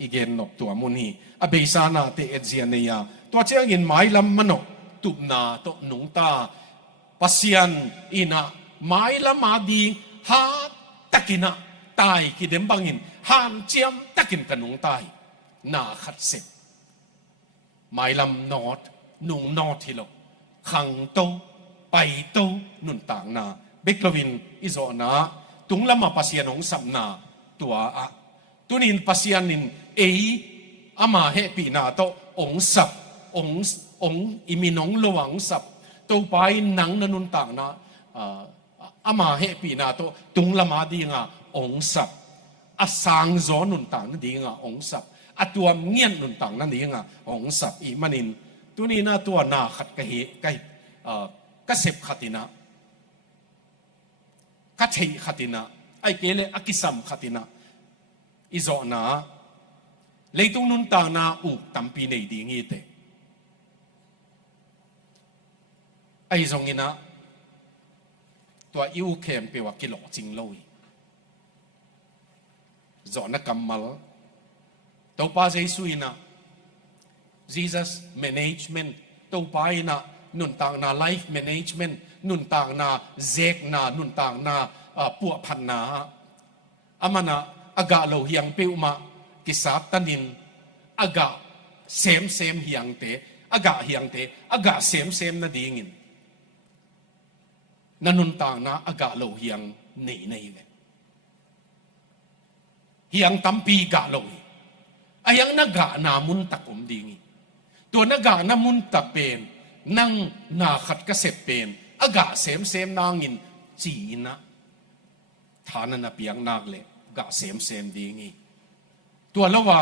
อีเกนนกตัวมุนีเบยสานาเตเอเจียนเนี่ยตัวเจ้าเงินไม้ลำมันกตุบนาตัวหนุงตาปัสยันอินะไม้ลำมาดีหาตะกินะตายกิเดมบังอินหามเจียมตะกินกันหนุงตายนาขัดเสร็จไม้ลำนอดหนุงนอดที่เราขังโตไปโตนุนต่างนาเบกลวินอิโซนาตุงละมาปัสยันของสัมนาตัวตัวนี้ปัสยันนินอามาเฮปีนาโตองสับองอิมินองลวังสับตัวไปหนังนันุนต่างนะอามาเฮปีนาโตตุงละมาดีงาองสับสางโซนุนต่างนั่นดีงาองสับตัวเงียนนุนต่างนั่นดีงาองสับอีมันนินตัวนี้นะตัวนาขัดกะเฮกะเสพขัดินะกะเชยขัดินะไอเกเลอกิสัมขัดินะอิโซนาเลยตรงนู้นต่างนาอุกตั้มปีในดีงี้เตไอซงงี้นะตัวอิวเข้มเปว่ากิโลจริงเลยจอนักกำมัลตัวป้าใจสุยนะ Jesus management ตัวป้านะนุนต่างนา life management นุนต่างนาเซกนานุนต่างนาปวพันนามันนะอากาโลเฮียงเปียวมากิสับตันินอากาเซมเฮียงเตอากาเฮียงเตอากาเซมนาดีงินนันุนต่างนาอากาโลเฮียงหนีในเลยเฮียงตั้มปีกาโลอายังนักกานามุนตักผมดีงิตัวนักกานามุนตักเป็นนั่งนาขัดกระเสพเป็นอากาเซมนางินจีนะฐานันเปียงนากเลยกะเซมดีงี้ตัวละว่า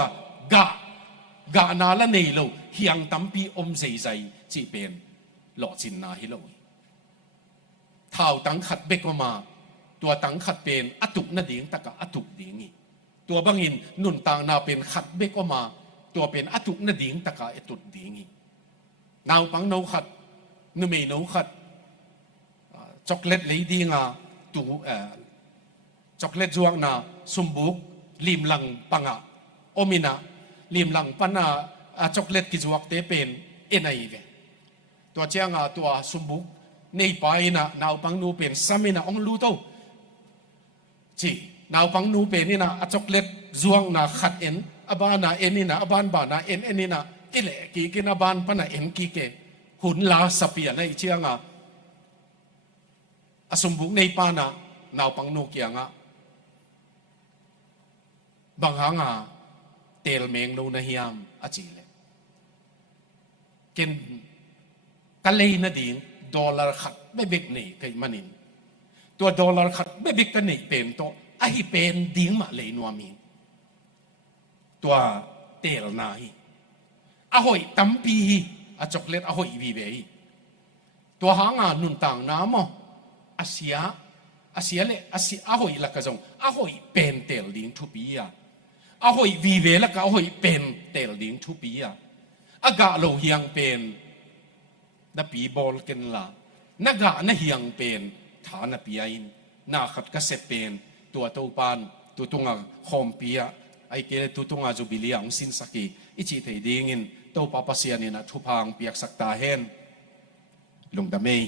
กะนาละในโลเฮียงตั้มปีใจจีเป็นหล่อจินนาฮิโลท้าวตังขัดเบกมาตัวตังขัดเป็นอตุกนาดีงตะกะอตุกดีงี้ตัวบางอินนุนต่างนาเป็นขัดเบกมาตัวเป็นอตุกนาดีงตะกะอตุกดีงี้นาวปังนาวขัดนุเมนาวขัดช็อกโกแลตเลยดีงาตูช็อกโกแลตจวงนาสมบุกลิมลังปังะโอมินาลิมลังปันนาช็อกโกแลตกิจวักเตเป็นเอ็นไอเวตัวเจ้างาตัวสมบุกในไปนะนาวปังนูเป็นสามินาองลูโตจีนาวปังนูเป็นนี่นะช็อกโกแลตจวงนาขัดเอ็นอบานาเอ็นนี่นะอบานบานาเอ็นนี่นะกิเลกินาบานปันนาเอ็นกิเกหุ่นลาสเปียในเชียงสมบุกในปานานาวปังนูเกียงะ บางหางเตลเมงโนนะฮิยามอาจีเลกินกันเลยนะดิ่งดอลลาร์ขัดไม่เบกนี่กันมันนินตัวดอลลาร์ขัดไม่เบกกันนี่เป็นตัวไอ้เป็นดิ่งมาเลยนัวมีตัวเตลนายอ่ะหอยตั้มปีอ่ะช็อกโกแลตอ่ะหอยวีเบยตัวหางนุนต่างน้ำอ่ะอาเซียเลยอาเซียอ่ะหอยละก็จงอ่ะหอยเป็นเตลดิ่งทุปีอ่ะอ่ะหอยวีเบละก็อ่ะหอยเป็นเตลดิ่งทุปีอ่ะอากาโลเฮียงเป็นนับปีบอลกันละนักกะนักเฮียงเป็นฐานนับปีอินนักขัดกษตรเป็นตัวตัวปานตัวตุงคอมปีอะไอเกลตัวตุงจูบิลียงสินสักีอิจิเทดิ้งินตัวปาปัสยานินะทุพังเปียกสักตาเฮนลงดำเมย